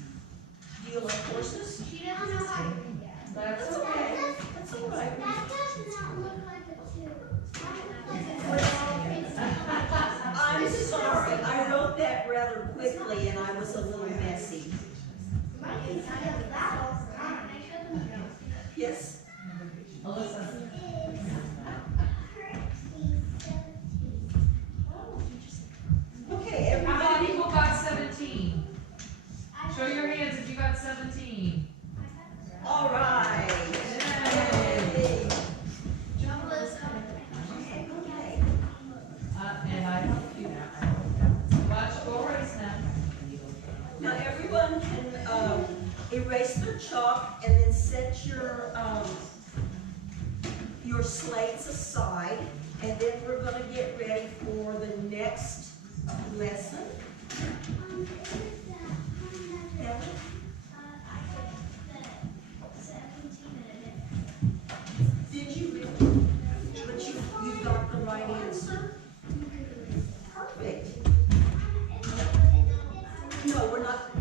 Do you like horses? She doesn't know how to do that. That's okay. That's all right. That does not look like a 2. That looks like a I'm sorry, I wrote that rather quickly and I was a little messy. Yes? Melissa. Okay, How everybody. many people got 17? Show your hands if you got 17. All right. Yay. Yay. Okay. And I helped you. Watch, go race now. Now everyone can erase their chalk and then set your slates aside, and then we're going to get ready for the next lesson. Did you really? But you got the right answer? Perfect. No,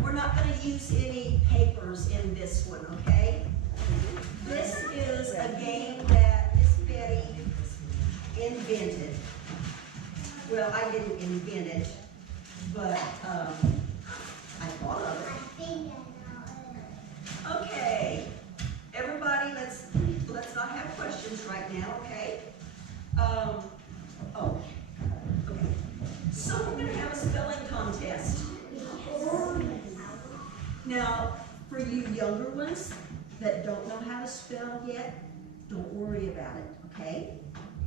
we're not gonna use any papers in this one, okay? This is a game that Miss Betty invented. Well, I didn't invent it, but, I thought of it. Okay, everybody, let's not have questions right now, okay? Okay. So we're gonna have a spelling contest. Now, for you younger ones that don't know how to spell yet, don't worry about it, okay?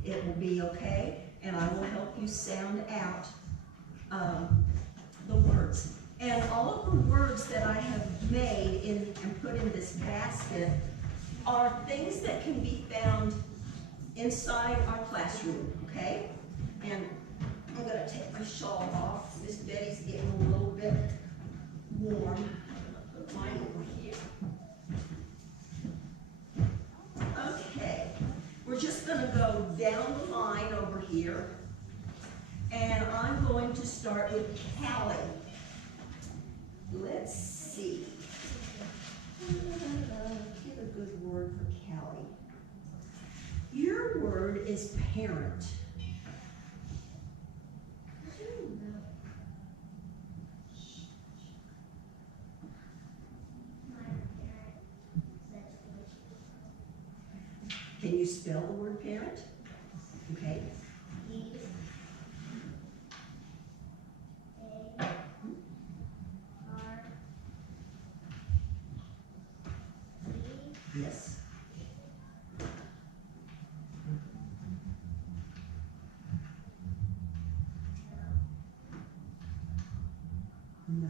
It will be okay, and I will help you sound out the words. And all of the words that I have made and put in this basket are things that can be found inside our classroom, okay? And I'm gonna take my shawl off. Miss Betty's getting a little bit warm. Put mine here. And I'm going to start with Callie. Let's see. Get a good word for Callie. Your word is parent. Can you spell the word parent? Okay. Yes. No.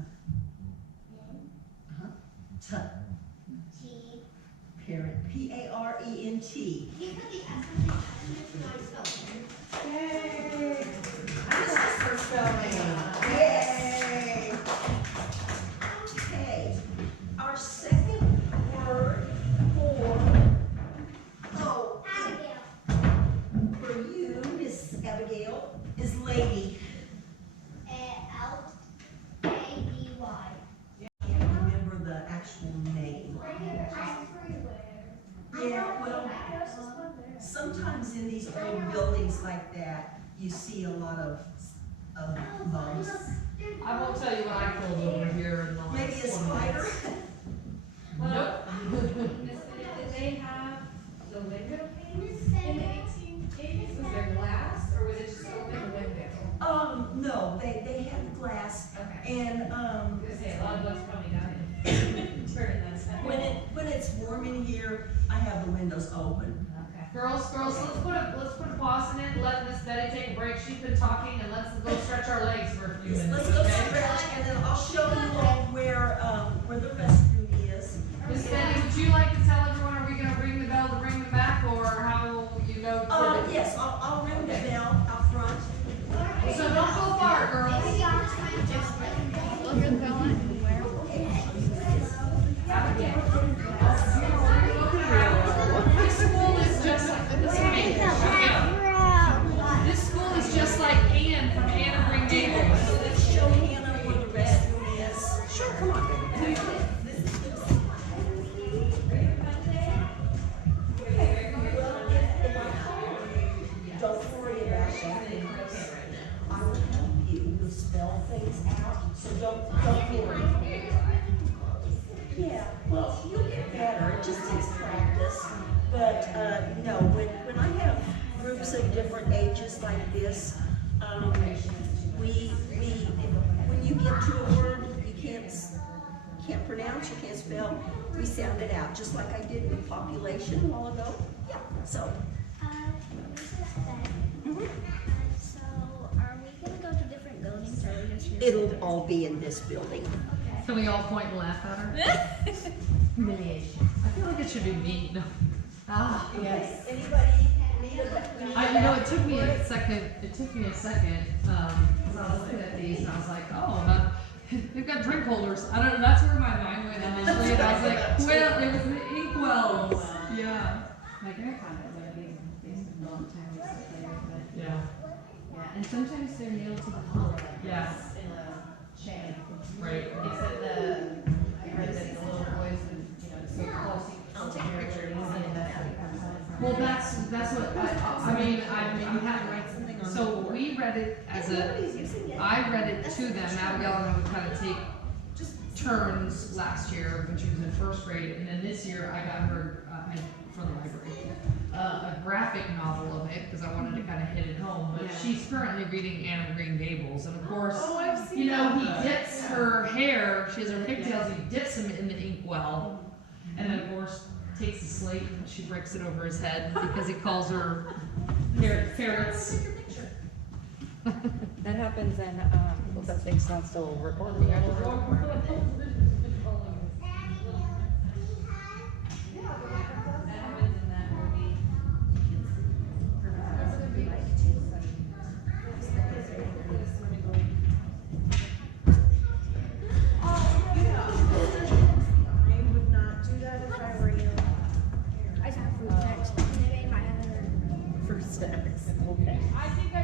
Uh-huh. Parent. P-A-R-E-N-T. Yay! I'm just for spelling. Yay! Okay. Our second word for you, Miss Abigail, is lady. Can't remember the actual name. Yeah, well, sometimes in these old buildings like that, you see a lot of bugs. I won't tell you what I killed over here in the last Maybe a 20 spider? minutes. Nope. Did they have the window panes in the 1880s? Was there glass or was it just open window? No, they had glass Okay. and, I was gonna say, a lot of bugs probably got in during that time. when it's warm in here, I have the windows open. Okay. Girls, let's put a pause in it, let Miss Betty take a break, she's been talking, and let's go stretch our legs for a few minutes, Let's go okay? stretch and then I'll show you all where the restroom is. Miss Betty, would you like to tell everyone, are we gonna ring the bell to bring them back, or how will you go? Yes, I'll ring the bell out front. So don't go far, girls. This school is just like, this school is just like Anne from Anne of Green Gables. So let's show Hannah where the restroom is. Sure, come on, baby. Don't worry about that because I will help you to spell things out, so don't worry. Yeah, well, you'll get better, it just takes practice. But, no, when I have groups of different ages like this, when you get to a word you can't pronounce, you can't spell, we sound it out, just like I did with population a while ago. Yeah, so. So, are we gonna go to different buildings or are we just here? It'll all be in this building. Can we all point and laugh at her? Humiliation. I feel like it should be me. No. Ah. Yes. Anybody need a? You know, it took me a second, because I was looking at these and I was like, oh, they've got drink holders. I don't know, that's where my mind went initially, and I was like, well, it was the inkwells. Yeah. My grandfather had these long time later, but Yeah. yeah, and sometimes they're nailed to the floor like Yeah. this in a chain. Right. He said I heard that the little boys would, so close. I'll take a picture. Well, that's what, I'm happy. So we read it as I read it to them, Abigail and I would kind of take turns last year when she was in first grade, and then this year I got her, from the library, a graphic novel of it, because I wanted to kind of hit it home, but she's currently reading Anne of Green Gables, and of course, he dips her hair, she has her pigtails, he dips them in the inkwell, and then of course, takes the slate and she breaks it over his head because he calls her ferrets. That happens in, well, that thing's not still recording. I don't know. That happens in that movie. I would not do that if I were you. I have fruit snacks. Maybe my other. First steps. Okay. I think I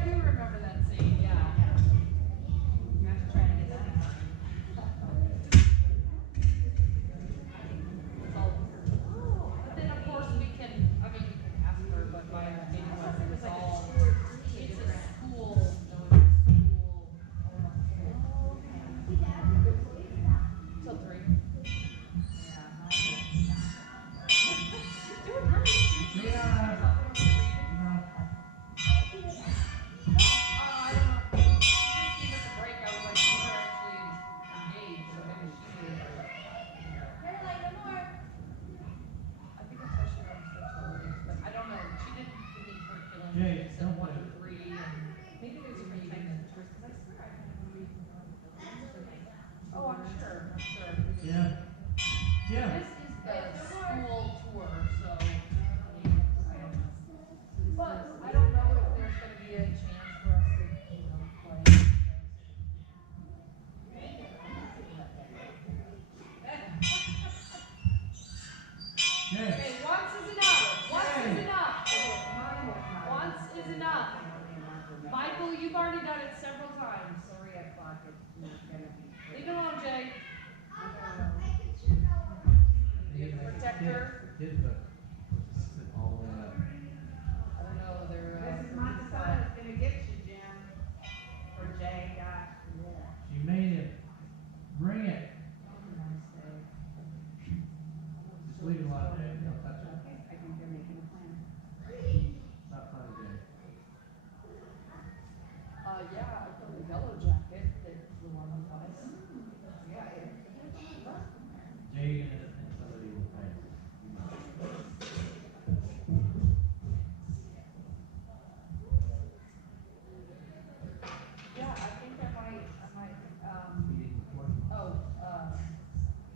We've already done it several times. 3 o'clock, it's not gonna be. Leave it alone, Jay. Protector. Kids, but all the way up. I don't know, they're, Mrs. Montesano's gonna get you, Jim. Or Jay, gosh. She made it. Bring it. Just leave it alone, Jay. Don't touch it. Okay, I think they're making a plan. Stop funny, Jay. Yeah, I put a yellow jacket that flew on the ice. Jay and somebody will pay. Yeah, I think I might, Meeting before.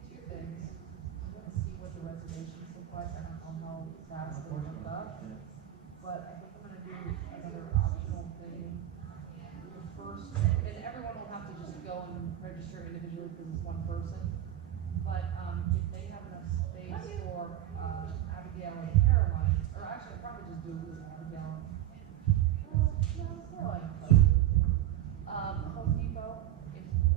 two things. I'm gonna see what the reservations look like, I don't know how fast they look up, but I think I'm gonna do another optional thing. The first, and everyone will have to just go and register individually because it's one person. But, if they have enough space for, Abigail and Caroline, or actually I'll probably just do it with Abigail. No, Caroline. Home Depot,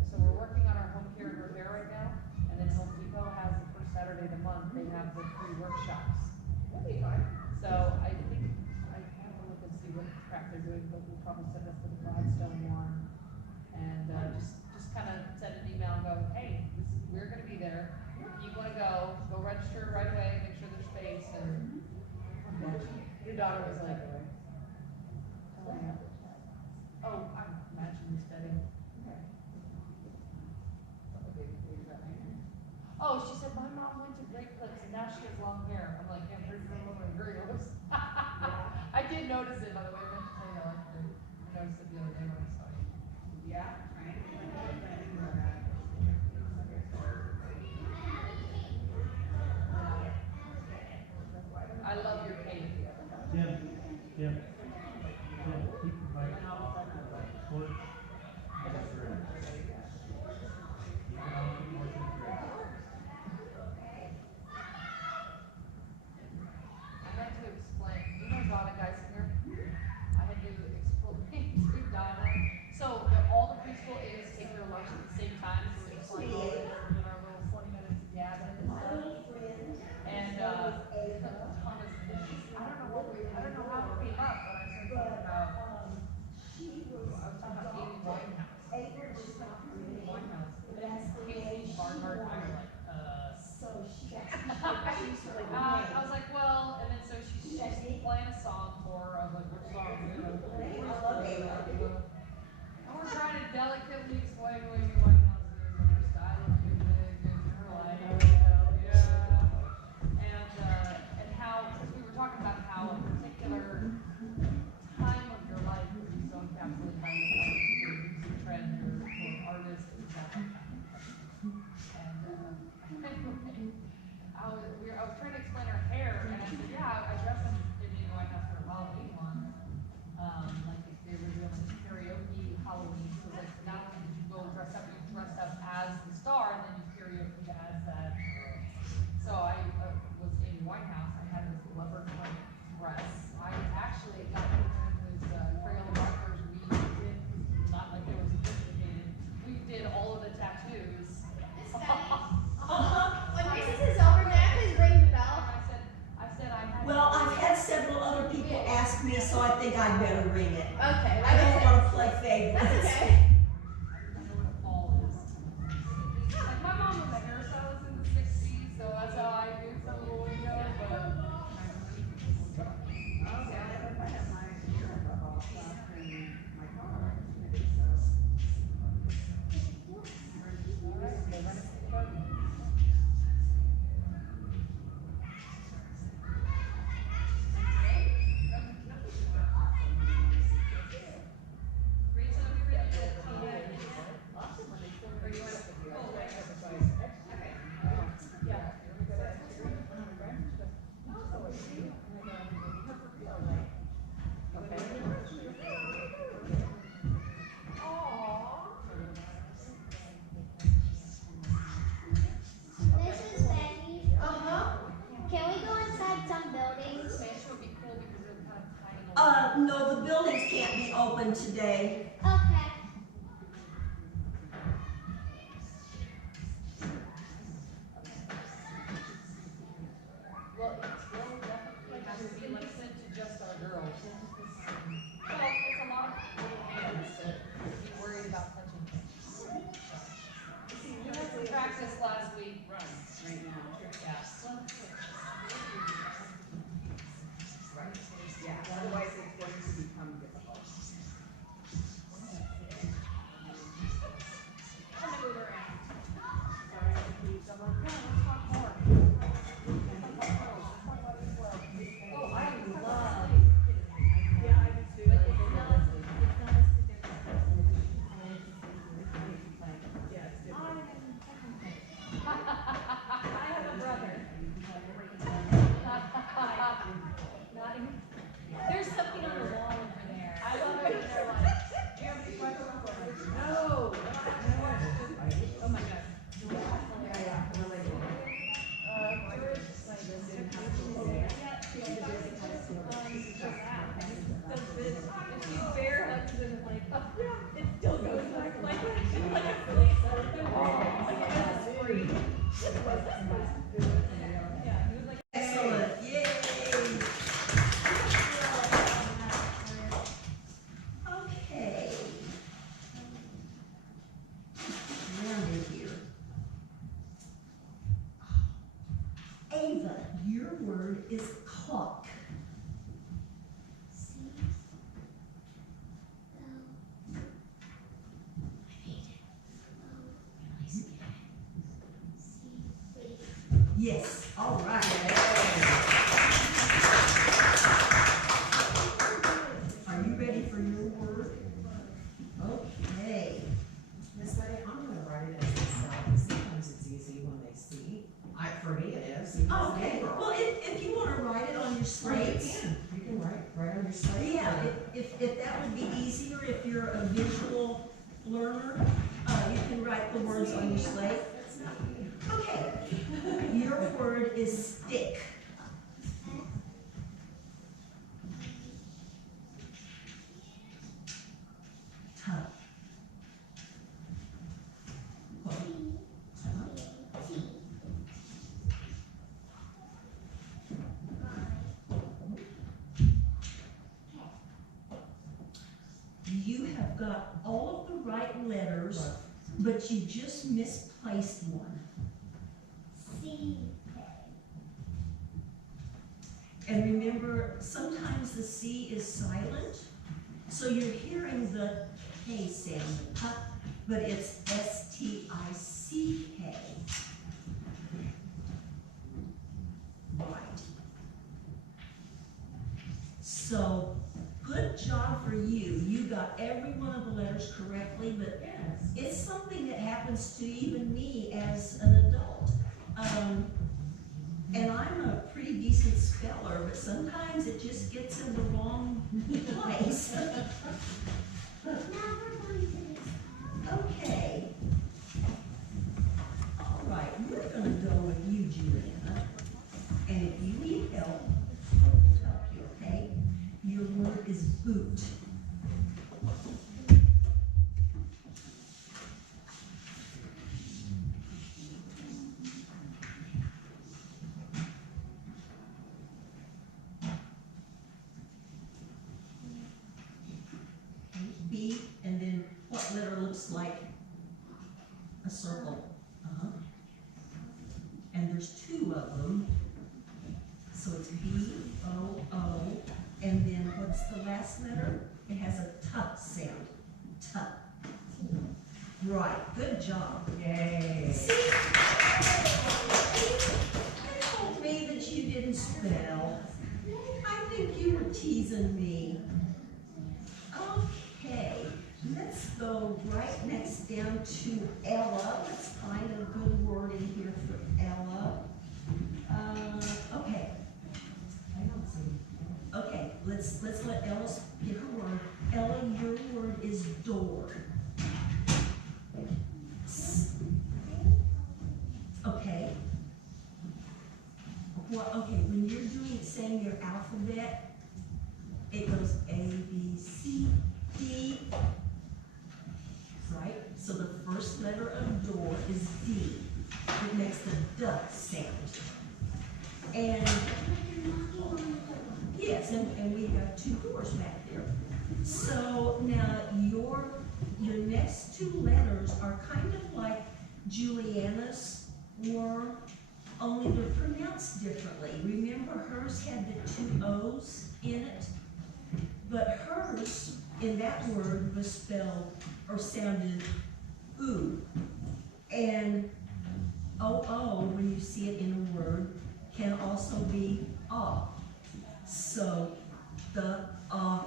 so we're working on our home care and repair right now, and then Home Depot has the first Saturday of the month, they have the free workshops. That'd be fun. So I think, I have to look and see what crap they're doing, but we'll probably send us to the Gladstone one. And, just kind of send an email and go, hey, we're gonna be there. If you wanna go register right away, make sure there's space, and your daughter was like, oh, I'm imagining this bedding. Oh, she said, my mom went to Great Clips and now she has long hair. I'm like, yeah, pretty good woman, great lips. I did notice it, by the way, I meant to tell you, I noticed it the other day when I saw you. Yeah, right. I love your cape. Jim, keep the bike short. And straight. Keep it on the horse and straight. I had to explain, you know Donna Geisinger? I had to explain to Donna, so all the preschool aides take their lunch at the same time, so we're just like all in our little 20 minutes of gabbing and stuff. And, Thomas, I don't know how it came up, but I started talking about, I was talking about Amy Winehouse. Amy Winehouse. Casey Barnhart, I was like, I was like, well, and then so she's playing a song for her. I was like, which song? And we're trying to delicately explain what Amy Winehouse is and her style of music and her life, and how, because we were talking about how a particular time of your life would be so encapsulated by your music trend or artist and stuff like that. And anyway, I was trying to explain her hair, and I said, yeah, I dressed in Amy Winehouse for a Halloween one. Like if they were doing like karaoke Halloween, so like not only did you go dress up, you dressed up as the star, and then you karaoke as that. So I was Amy Winehouse. I had this leopard print dress. I actually got his Crayola markers. We did, not like it was sophisticated. We did all of the tattoos. When Reese's is over, may I please ring the bell? I said I had. Well, I've had several other people ask me, so I think I'd better ring it. Okay. I don't want to play favorites. That's okay. I know what a fall is. Like my mom was a hairstylist in the 60s, so that's how I do some little window, but. I have my ear bubble stuff in my car. So. All right, they're running to the garden. Rachel, have you read the open today. Okay. Well, it definitely has to be like sent to just our girls. Well, it's a lot of little hands that be worried about touching things. We had some practice last week. Right now. Yeah. Yeah, otherwise it's going to become difficult. Let me move around. Sorry, I didn't leave someone. No, let's talk more. Oh, I love. Yeah, I do too. But it's not a significant. Yeah, it's different. I have a brother. Not even. There's something on the wall over there. I love it when they're like, do you have any questions for us? No. Oh my God. Excellent, yay! Okay. Around in here. Ava, your word is clock. Yes, all right. Are you ready for your word? Okay. Miss Betty, I'm gonna write it as myself. Sometimes it's easy when they see. For me it is. even as a Okay, neighbor. well, if you want to write it on your Or you slates. can write on your slate. Yeah, if that would be easier, if you're a visual learner, you can write the words on your slate. That's not me. Okay, your word is stick. Tuck. You have got all of the right letters, but you just misplaced one. And remember, sometimes the C is silent, so you're hearing the K sound, puck, but it's S-T-I-C-K. Right. So, good job for you. You got every one of the letters correctly, but it's something that happens to even me as an adult. And I'm a pretty decent speller, but sometimes it just gets in the wrong place. Okay. All right, we're gonna go with you, Juliana. And if you need help, we'll help you, okay? Your word is boot. B, and then what letter looks like a circle? And there's two of them. So it's B-O-O, and then what's the last letter? It has a tuck sound. Tuck. Right, good job. Yay. See? They told me that you didn't spell. I think you were teasing me. Okay, let's go right next down to Ella. Let's find a good word in here for Ella. Okay. I don't see. Okay, let's let Ella pick a word. Ella, your word is door. Okay. Well, okay, when you're saying your alphabet, it goes A, B, C, D, first letter of door is D. It makes the D sound. And, yes, and we have two doors back there. So now your next two letters are kind of like Juliana's were, only they're pronounced differently. Remember, hers had the two O's in it, but hers in that word was spelled or sounded oo. And O-O, when you see it in a word, can also be ah. So the R,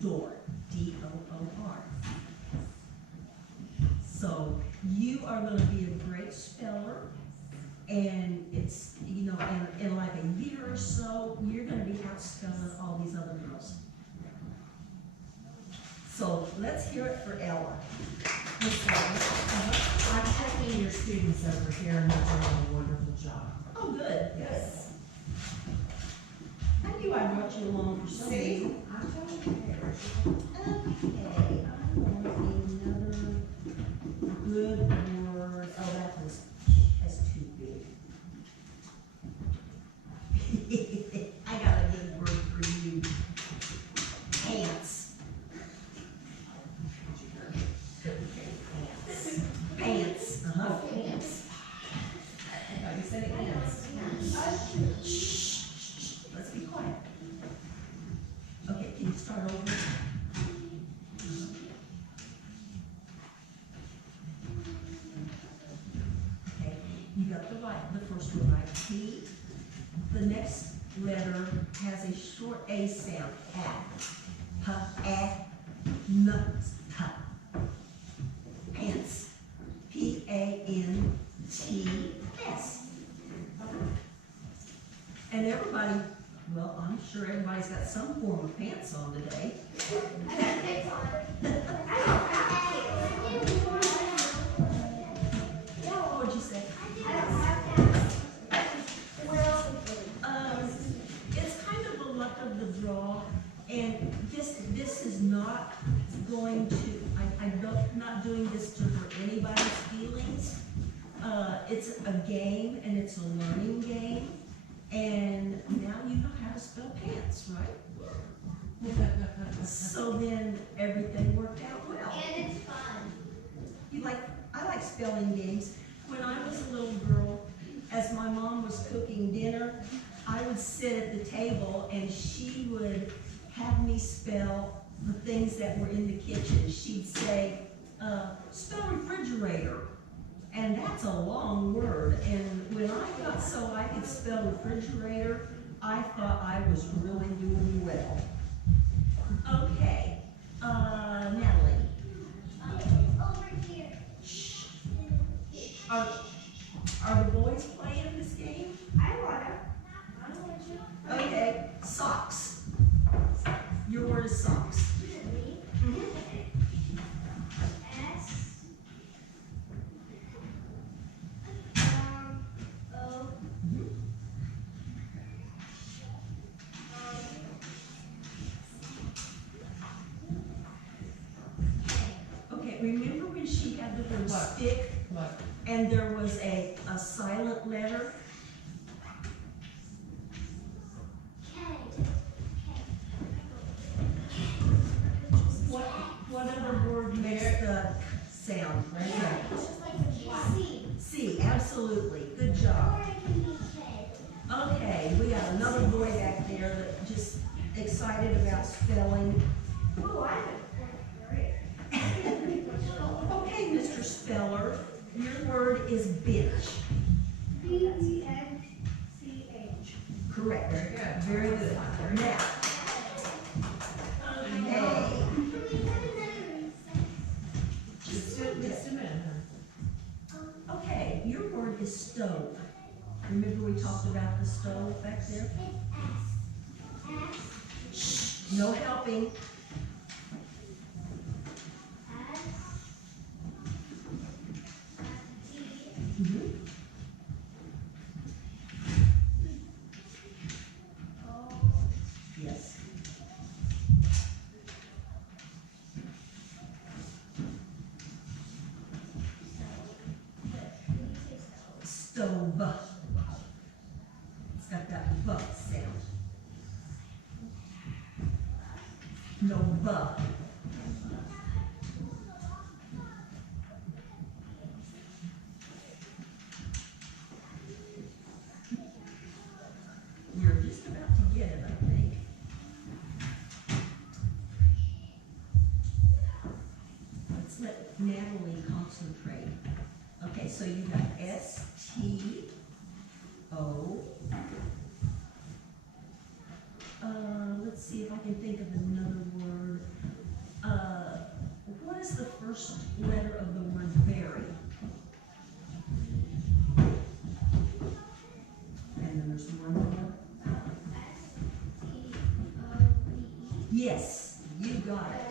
door, D-O-O-R. So you are going to be a great speller, and it's, you know, in like a year or so, you're going to be outspelling all these other girls. So let's hear it for Ella. Miss Rose, I'm checking your students over here and they're doing a wonderful job. Oh, good. Yes. I knew I brought you along for some reason. I'm telling you. Okay, I want another good word. Oh, that's too big. I got a good word for you. Pants. Pants. Uh-huh. Pants. You said it yes. Shh. Let's be quiet. Okay, can you start over? Okay, you got the first one right. P. The next letter has a short A sound. Nuts. Pants. P-A-N-T-S. And everybody, well, I'm sure everybody's got some form of pants on today. What'd you say? Well, it's kind of a luck of the draw, and this is not going to, I'm not doing this to hurt anybody's feelings. It's a game, and it's a learning game, and now you know how to spell pants, right? So then everything worked out well. And it's fun. I like spelling games. When I was a little girl, as my mom was cooking dinner, I would sit at the table and she would have me spell the things that were in the kitchen. She'd say, spell refrigerator. And that's a long word. And when I got so I could spell refrigerator, I thought I was really doing well. Okay, Natalie. Over here. Are the boys playing this game? I wanna. Okay, socks. Your word is socks. S. O. Okay, remember when she had the word What? stick What? and there was a silent letter? What other word makes the sound? Right here. C, absolutely. Good job. Okay, we got another boy back there that just excited about spelling. Oh, I Okay, Mr. Speller, your word is bench. B-E-N-C-H. Correct. Very good. Very good. Now, A. Just a minute, huh? Okay, your word is stove. Remember we talked about the stove back there? Shh, no helping. Mhm. Yes. stove. It's got that "v" sound. No "v." You're just about to get it, I think. Let's let Natalie concentrate. Okay, so you got S-T-O. Let's see if I can think of another word. What is the first letter of the word berry? And then there's one more. S-T-O-V-E. Yes, you got it.